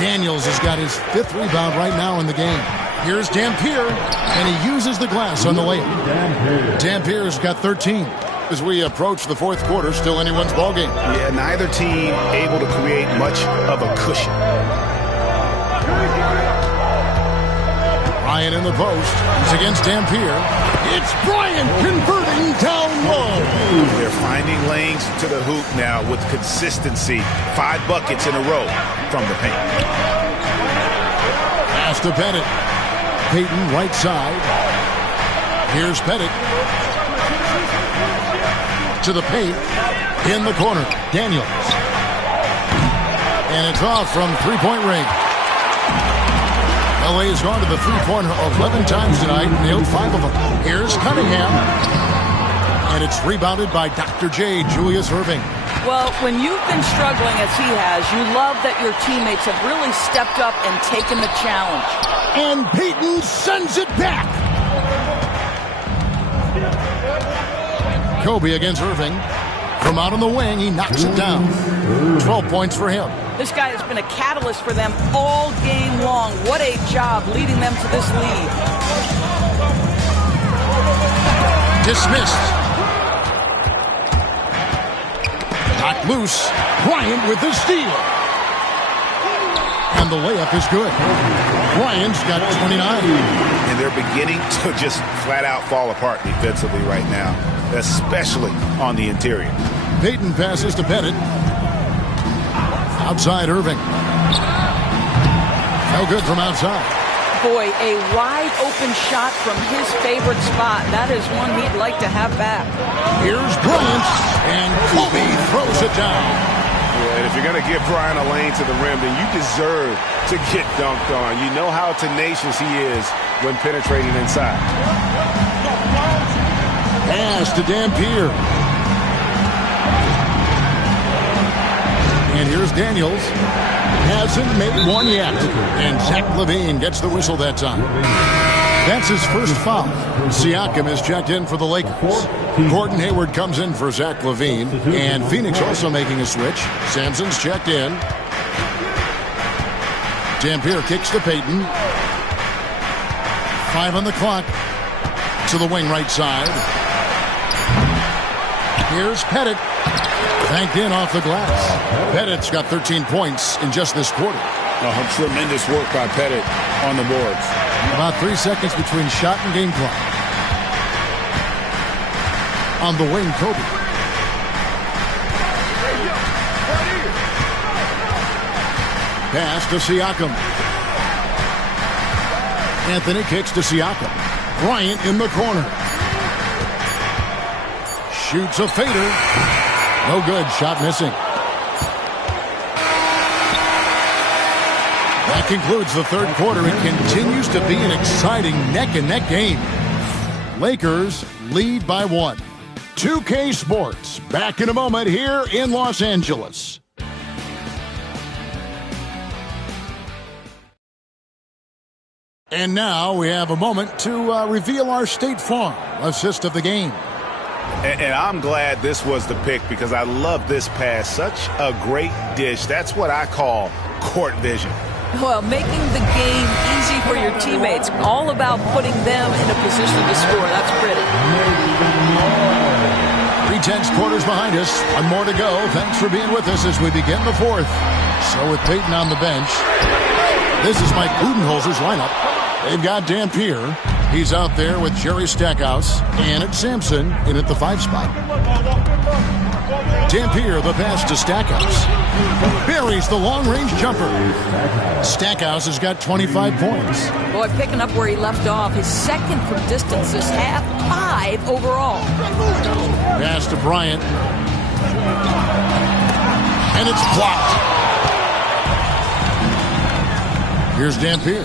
Daniels has got his 5th rebound right now in the game. Here's Dampier, and he uses the glass on the layup. Dampier's got 13. As we approach the fourth quarter, still anyone's ballgame. Yeah, neither team able to create much of a cushion. Bryant in the post. He's against Dampier. It's Bryant converting down low. They're finding lanes to the hoop now with consistency. 5 buckets in a row from the paint. Pass to Pettit. Payton right side. Here's Pettit. To the paint. In the corner. Daniels. And it's off from 3-point range. LA has gone to the three-pointer 11 times tonight, nailed 5 of them. Here's Cunningham. And it's rebounded by Dr. J, Julius Erving. Well, when you've been struggling as he has, you love that your teammates have really stepped up and taken the challenge. And Payton sends it back. Kobe against Erving. From out on the wing, he knocks it down. 12 points for him. This guy has been a catalyst for them all game long. What a job leading them to this lead. Dismissed. Knocked loose. Bryant with the steal. And the layup is good. Bryant's got 29. And they're beginning to just flat out fall apart defensively right now, especially on the interior. Payton passes to Bennett. Outside Erving. No good from outside. Boy, a wide open shot from his favorite spot. That is one he'd like to have back. Here's Bryant, and Kobe throws it down. Yeah, and if you're going to give Bryant a lane to the rim, then you deserve to get dunked on. You know how tenacious he is when penetrating inside. Pass to Dampier. And here's Daniels. Hasn't made one yet. And Zach LaVine gets the whistle that time. That's his first foul. Siakam is checked in for the Lakers. Gordon Hayward comes in for Zach LaVine. And Phoenix also making a switch. Sampson's checked in. Dampier kicks to Payton. 5 on the clock. To the wing right side. Here's Pettit. Banked in off the glass. Pettit's got 13 points in just this quarter. Tremendous work by Pettit on the boards. About 3 seconds between shot and game clock. On the wing, Kobe. Pass to Siakam. Anthony kicks to Siakam. Bryant in the corner. Shoots a fader. No good. Shot missing. That concludes the third quarter. It continues to be an exciting neck-and-neck game. Lakers lead by 1. 2K Sports, back in a moment here in Los Angeles. And now we have a moment to reveal our State Farm assist of the game. And I'm glad this was the pick because I love this pass. Such a great dish. That's what I call court vision. Well, making the game easy for your teammates. All about putting them in a position to score. That's pretty. 3/10 quarters behind us. One more to go. Thanks for being with us as we begin the fourth. So with Payton on the bench, this is Mike Budenholzer's lineup. They've got Dampier. He's out there with Jerry Stackhouse and it's Sampson in at the 5 spot. Dampier, the pass to Stackhouse. Buries the long-range jumper. Stackhouse has got 25 points. Boy, picking up where he left off. His second from distance this half, 5 overall. Pass to Bryant. And it's blocked. Here's Dampier.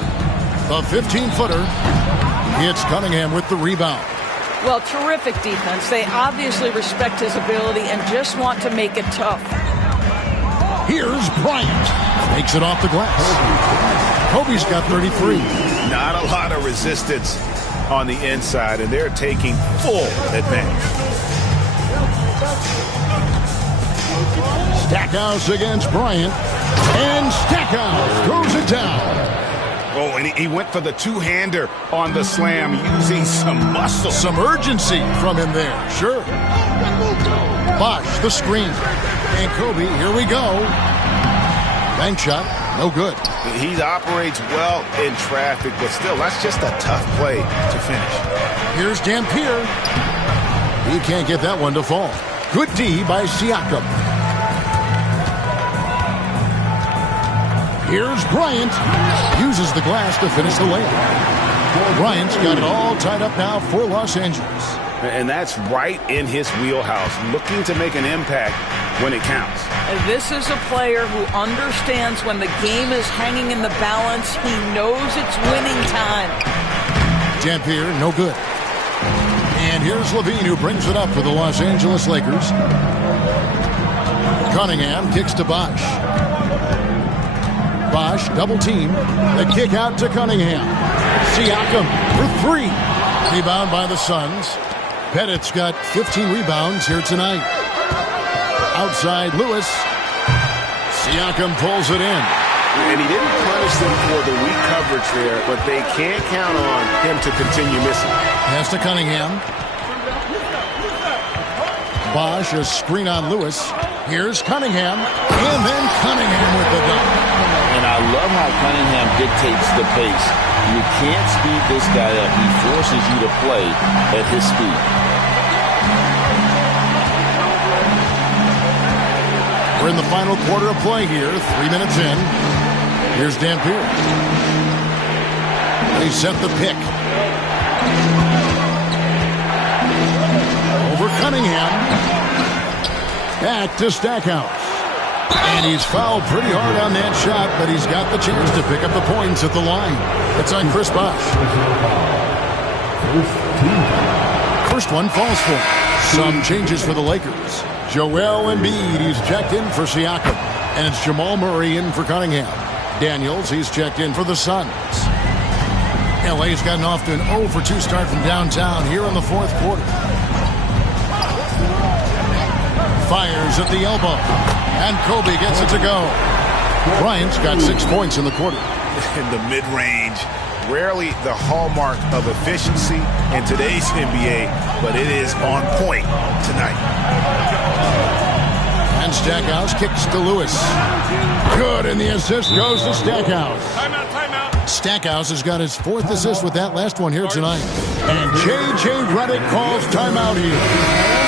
The 15-footer hits Cunningham with the rebound. Well, terrific defense. They obviously respect his ability and just want to make it tough. Here's Bryant. Makes it off the glass. Kobe's got 33. Not a lot of resistance on the inside, and they're taking full advantage. Stackhouse against Bryant. And Stackhouse throws it down. Oh, and he went for the two-hander on the slam, using some muscle. Some urgency from him there, sure. Bosh, the screen. And Kobe, here we go. Bank shot, no good. He operates well in traffic, but still, that's just a tough play to finish. Here's Dampier. He can't get that one to fall. Good D by Siakam. Here's Bryant. Uses the glass to finish the layup. Bryant's got it all tied up now for Los Angeles. And that's right in his wheelhouse, looking to make an impact when it counts. And this is a player who understands when the game is hanging in the balance. He knows it's winning time. Dampier, no good. And here's Levine, who brings it up for the Los Angeles Lakers. Cunningham kicks to Bosch. Bosch, double team. The kick out to Cunningham. Siakam for three. Rebound by the Suns. Pettit's got 15 rebounds here tonight. Outside Lewis. Siakam pulls it in. And he didn't punish them for the weak coverage there, but they can't count on him to continue missing. Pass to Cunningham. Bosch, a screen on Lewis. Here's Cunningham. And then Cunningham with the dunk. And I love how Cunningham dictates the pace. You can't speed this guy up. He forces you to play at his speed. We're in the final quarter of play here. 3 minutes in. Here's Dampier. They set the pick. Over Cunningham. Back to Stackhouse. And he's fouled pretty hard on that shot, but he's got the chance to pick up the points at the line. It's on Chris Bosh. First one falls for him. Some changes for the Lakers. Joel Embiid, he's checked in for Siakam. And it's Jamal Murray in for Cunningham. Daniels, he's checked in for the Suns. LA's gotten off to an 0-for-2 start from downtown here in the fourth quarter. Fires at the elbow. And Kobe gets it to go. Bryant's got 6 points in the quarter. In the mid-range, rarely the hallmark of efficiency in today's NBA, but it is on point tonight. And Stackhouse kicks to Lewis. Good, and the assist goes to Stackhouse. Timeout. Stackhouse has got his 4th assist with that last one here tonight. And J.J. Redick calls timeout here.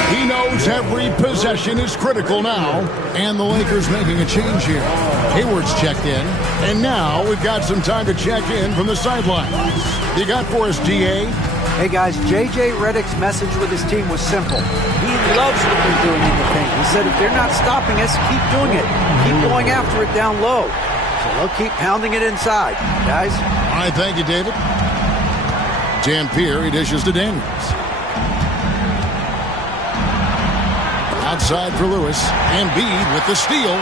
He knows every possession is critical now. And the Lakers making a change here. Hayward's checked in. And now we've got some time to check in from the sideline. You got for us, D.A.? Hey guys, J.J. Redick's message with his team was simple. He loves what they're doing in the paint. He said if they're not stopping us, keep doing it. Keep going after it down low. So they'll keep pounding it inside, guys. All right, thank you, David. Dampier, he dishes to Daniels. Outside for Lewis. Embiid with the steal.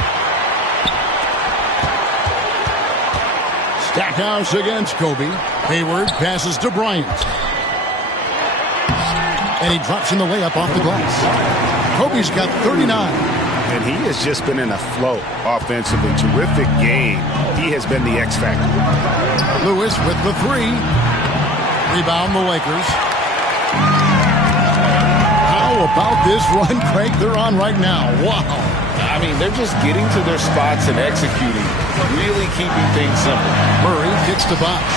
Stackhouse against Kobe. Hayward passes to Bryant. And he drops in the layup off the glass. Kobe's got 39. And he has just been in a flow offensively. Terrific game. He has been the X factor. Lewis with the 3. Rebound the Lakers. How about this run crank they're on right now? Wow. I mean, they're just getting to their spots and executing. Really keeping things simple. Murray kicks to Bosh.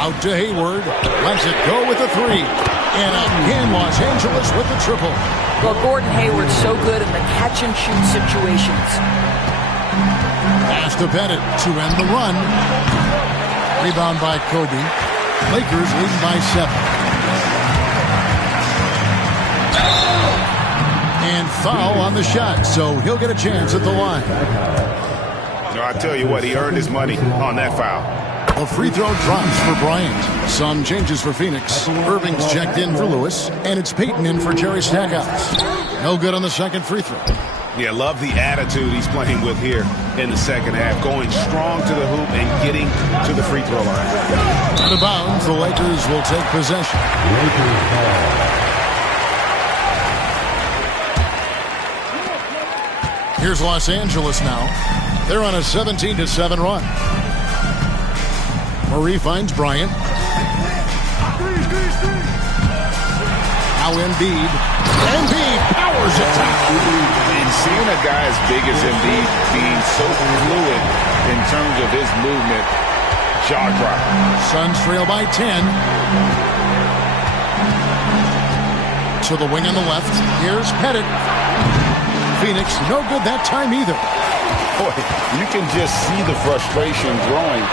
Out to Hayward. Lets it go with the 3. And again, Los Angeles with the triple. Well, Gordon Hayward's so good in the catch-and-shoot situations. Pass to Pettit to end the run. Rebound by Kobe. Lakers lead by 7. And foul on the shot, so he'll get a chance at the line. I tell you what, he earned his money on that foul. The free throw drops for Bryant. Some changes for Phoenix. Irving's checked in for Lewis, and it's Payton in for Jerry Stackhouse. No good on the second free throw. Yeah, love the attitude he's playing with here in the second half. Going strong to the hoop and getting to the free throw line. Out of bounds, the Lakers will take possession. Here's Los Angeles now. They're on a 17-7 run. Murray finds Bryant. Now Embiid. Embiid powers it down. And seeing a guy as big as Embiid being so fluid in terms of his movement, jaw drop. Suns trail by 10. To the wing on the left. Here's Pettit. Phoenix, no good that time either. boy, you can just see the frustration growing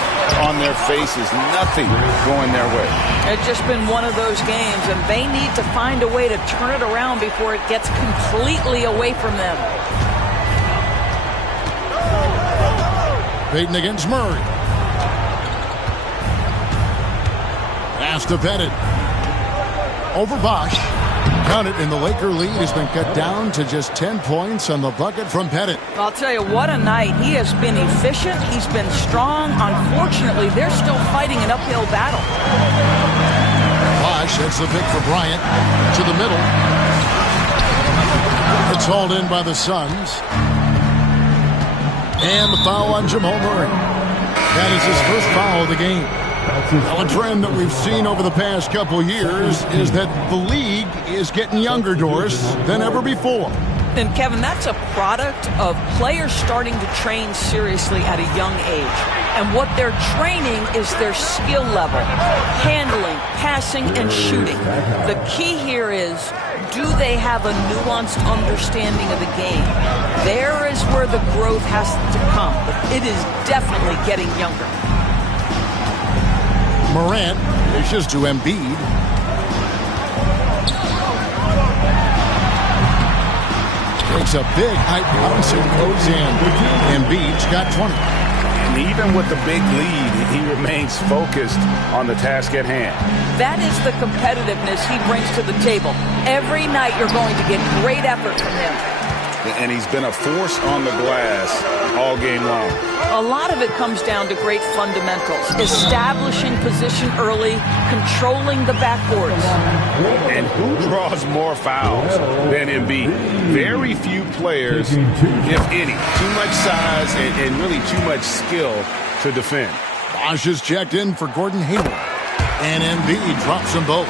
on their faces. Nothing going their way. It's just been one of those games, and they need to find a way to turn it around before it gets completely away from them. Peyton against Murray. Pass to Pettit. Over Bosch. Count it, and the Laker lead has been cut down to just 10 points on the bucket from Pettit. I'll tell you, what a night. He has been efficient. He's been strong. Unfortunately, they're still fighting an uphill battle. Bosch hits the pick for Bryant to the middle. It's hauled in by the Suns. And the foul on Jamal Murray. That is his first foul of the game. Now, a trend that we've seen over the past couple years is that the league is getting younger, Doris, than ever before. And, Kevin, that's a product of players starting to train seriously at a young age. And what they're training is their skill level, handling, passing, and shooting. The key here is, do they have a nuanced understanding of the game? There is where the growth has to come. But it is definitely getting younger. Morant dishes to Embiid. Takes a big height bounce and goes in. Embiid's got 20. And even with the big lead, he remains focused on the task at hand. That is the competitiveness he brings to the table. Every night you're going to get great effort from him. And he's been a force on the glass all game long. A lot of it comes down to great fundamentals. Establishing position early, controlling the backboards. And who draws more fouls than Embiid? Very few players, if any. Too much size and really too much skill to defend. Bosch is checked in for Gordon Hayward. And Embiid drops them both.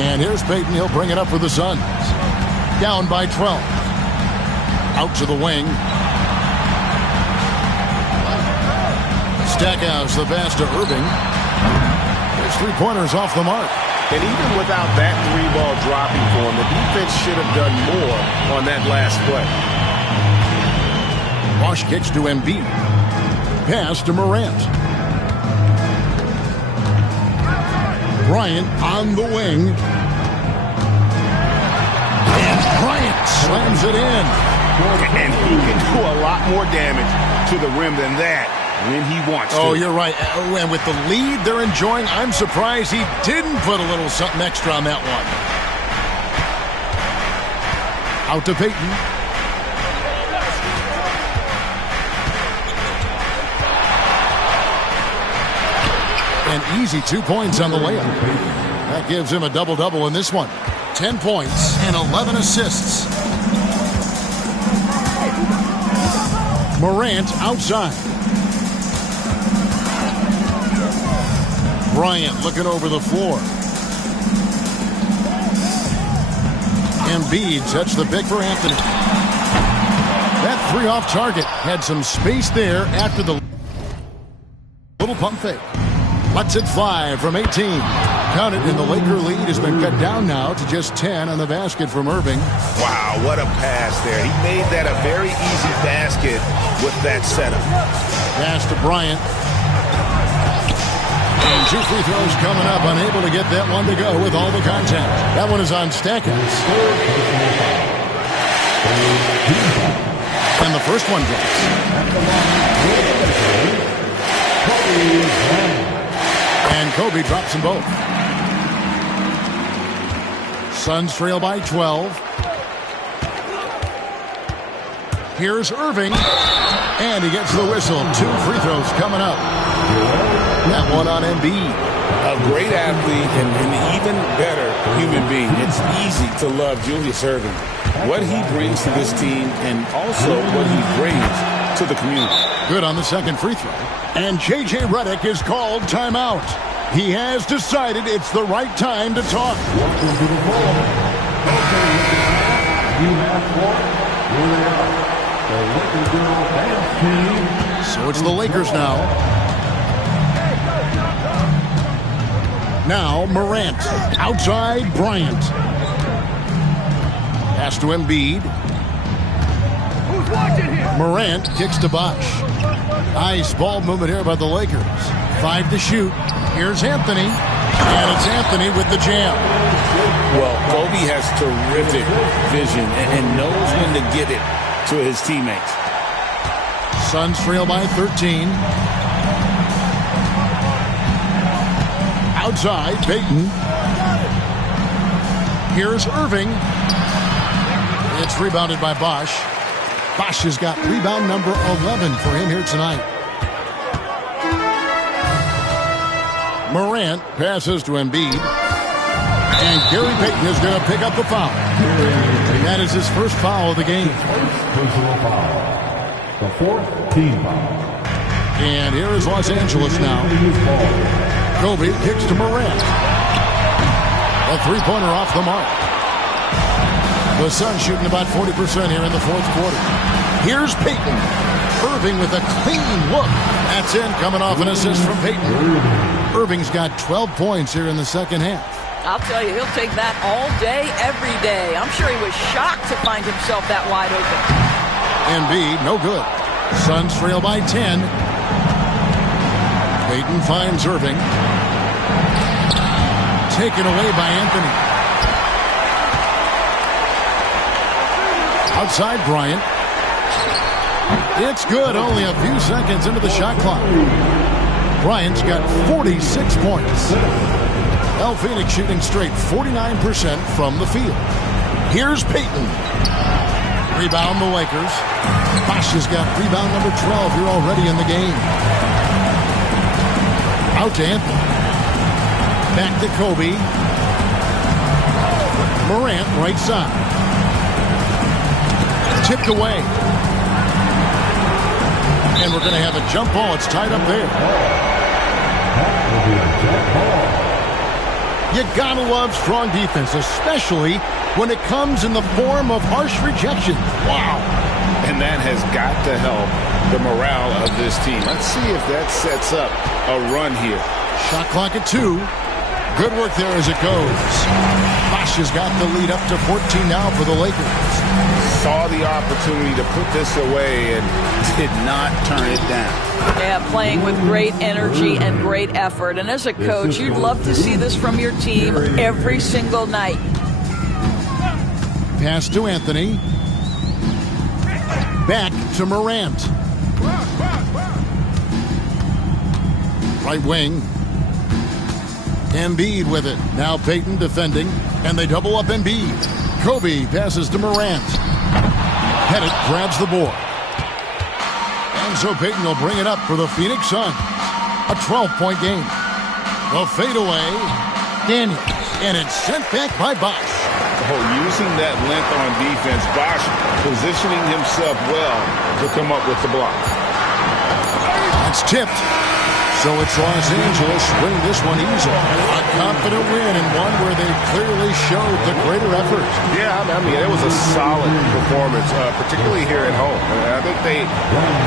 And here's Peyton. He'll bring it up for the Suns. Down by 12. Out to the wing. Stackhouse, the pass to Irving. His three-pointers off the mark. And even without that three ball dropping for him, the defense should have done more on that last play. Bosch kicks to Embiid. Pass to Morant. Bryant on the wing. And Bryant slams it in. And he can do a lot more damage to the rim than that when he wants to. Oh, you're right. And with the lead they're enjoying, I'm surprised he didn't put a little something extra on that one. Out to Peyton. An easy 2 points on the layup. That gives him a double-double in this one. 10 points and 11 assists. Morant outside. Bryant looking over the floor. Embiid sets the pick for Anthony. That three off target had some space there after the little pump fake. Lets it fly from 18. Count it, and the Laker lead has been cut down now to just 10 on the basket from Irving. Wow, what a pass there. He made that a very easy basket with that setup. Pass to Bryant. And 2 free throws coming up. Unable to get that one to go with all the contact. That one is on Stackhouse. And the first one drops. And Kobe drops them both. Suns trail by 12. Here's Irving. And he gets the whistle. 2 free throws coming up. That one on Embiid. A great athlete and an even better human being. It's easy to love Julius Irving. What he brings to this team and also what he brings to the community. Good on the second free throw. And J.J. Redick is called timeout. He has decided it's the right time to talk. So it's the Lakers now. Now Morant. Outside Bryant. Pass to Embiid. Morant kicks to Bosh. Nice ball movement here by the Lakers. 5 to shoot. Here's Anthony. And it's Anthony with the jam. Well, Kobe has terrific vision and knows when to get it to his teammates. Suns trail by 13. Outside, Payton. Here's Irving. It's rebounded by Bosh. Bosh has got rebound number 11 for him here tonight. Morant passes to Embiid. And Gary Payton is going to pick up the foul. That is his first foul of the game. Personal foul. The 4th team foul. And here is Los Angeles now. Kobe kicks to Morant. A three-pointer off the mark. The Suns shooting about 40% here in the fourth quarter. Here's Payton. Irving with a clean look. That's in, coming off an assist from Payton. Irving's got 12 points here in the second half. I'll tell you, he'll take that all day, every day. I'm sure he was shocked to find himself that wide open. Embiid, no good. Suns trail by 10. Payton finds Irving. Taken away by Anthony. Outside Bryant. It's good, only a few seconds into the shot clock. Bryant's got 46 points. Phoenix shooting straight 49% from the field. Here's Payton. Rebound the Lakers. Bosh has got rebound number 12 here already in the game. Out to Anthony. Back to Kobe. Morant right side. Tipped away. And we're going to have a jump ball. It's tied up there. You gotta love strong defense, especially when it comes in the form of harsh rejection. Wow. And that has got to help the morale of this team. Let's see if that sets up a run here. Shot clock at 2. Good work there as it goes. Bosh has got the lead up to 14 now for the Lakers. Saw the opportunity to put this away and did not turn it down. Yeah, playing with great energy and great effort. And as a coach, you'd love to see this from your team every single night. Pass to Anthony. Back to Morant. Right wing. Embiid with it. Now Payton defending. And they double up Embiid. Kobe passes to Morant. Pettit grabs the board. And so Payton will bring it up for the Phoenix Suns. A 12-point game. The fadeaway. Daniels. And it's sent back by Bosh. Oh, using that length on defense. Bosh positioning himself well to come up with the block. It's tipped. So it's Los Angeles winning this one easily. A confident win and one where they clearly showed the greater effort. Yeah, I mean, it was a solid performance, particularly here at home. I think they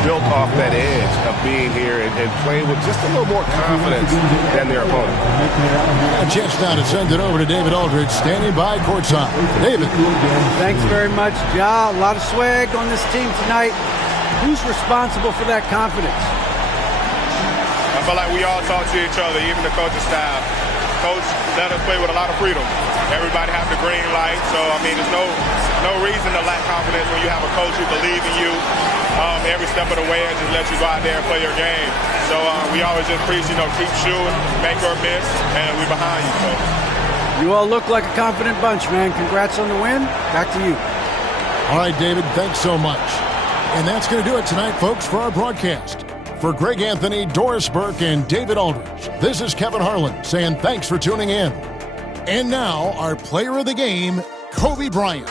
built off that edge of being here and playing with just a little more confidence than their opponent. A chance now to send it over to David Aldridge, standing by courtside. David. Thanks very much, Ja. A lot of swag on this team tonight. Who's responsible for that confidence? I feel like we all talk to each other, even the coaching staff. Coach let us play with a lot of freedom. Everybody have the green light, so I mean, there's no reason to lack confidence when you have a coach who believes in you every step of the way and just let you go out there and play your game. So we always just preach, keep shooting, make or miss, and we behind you. So. You all look like a confident bunch, man. Congrats on the win. Back to you. All right, David, thanks so much. And that's going to do it tonight, folks, for our broadcast. For Greg Anthony, Doris Burke, and David Aldridge, this is Kevin Harlan saying thanks for tuning in. And now, our player of the game, Kobe Bryant.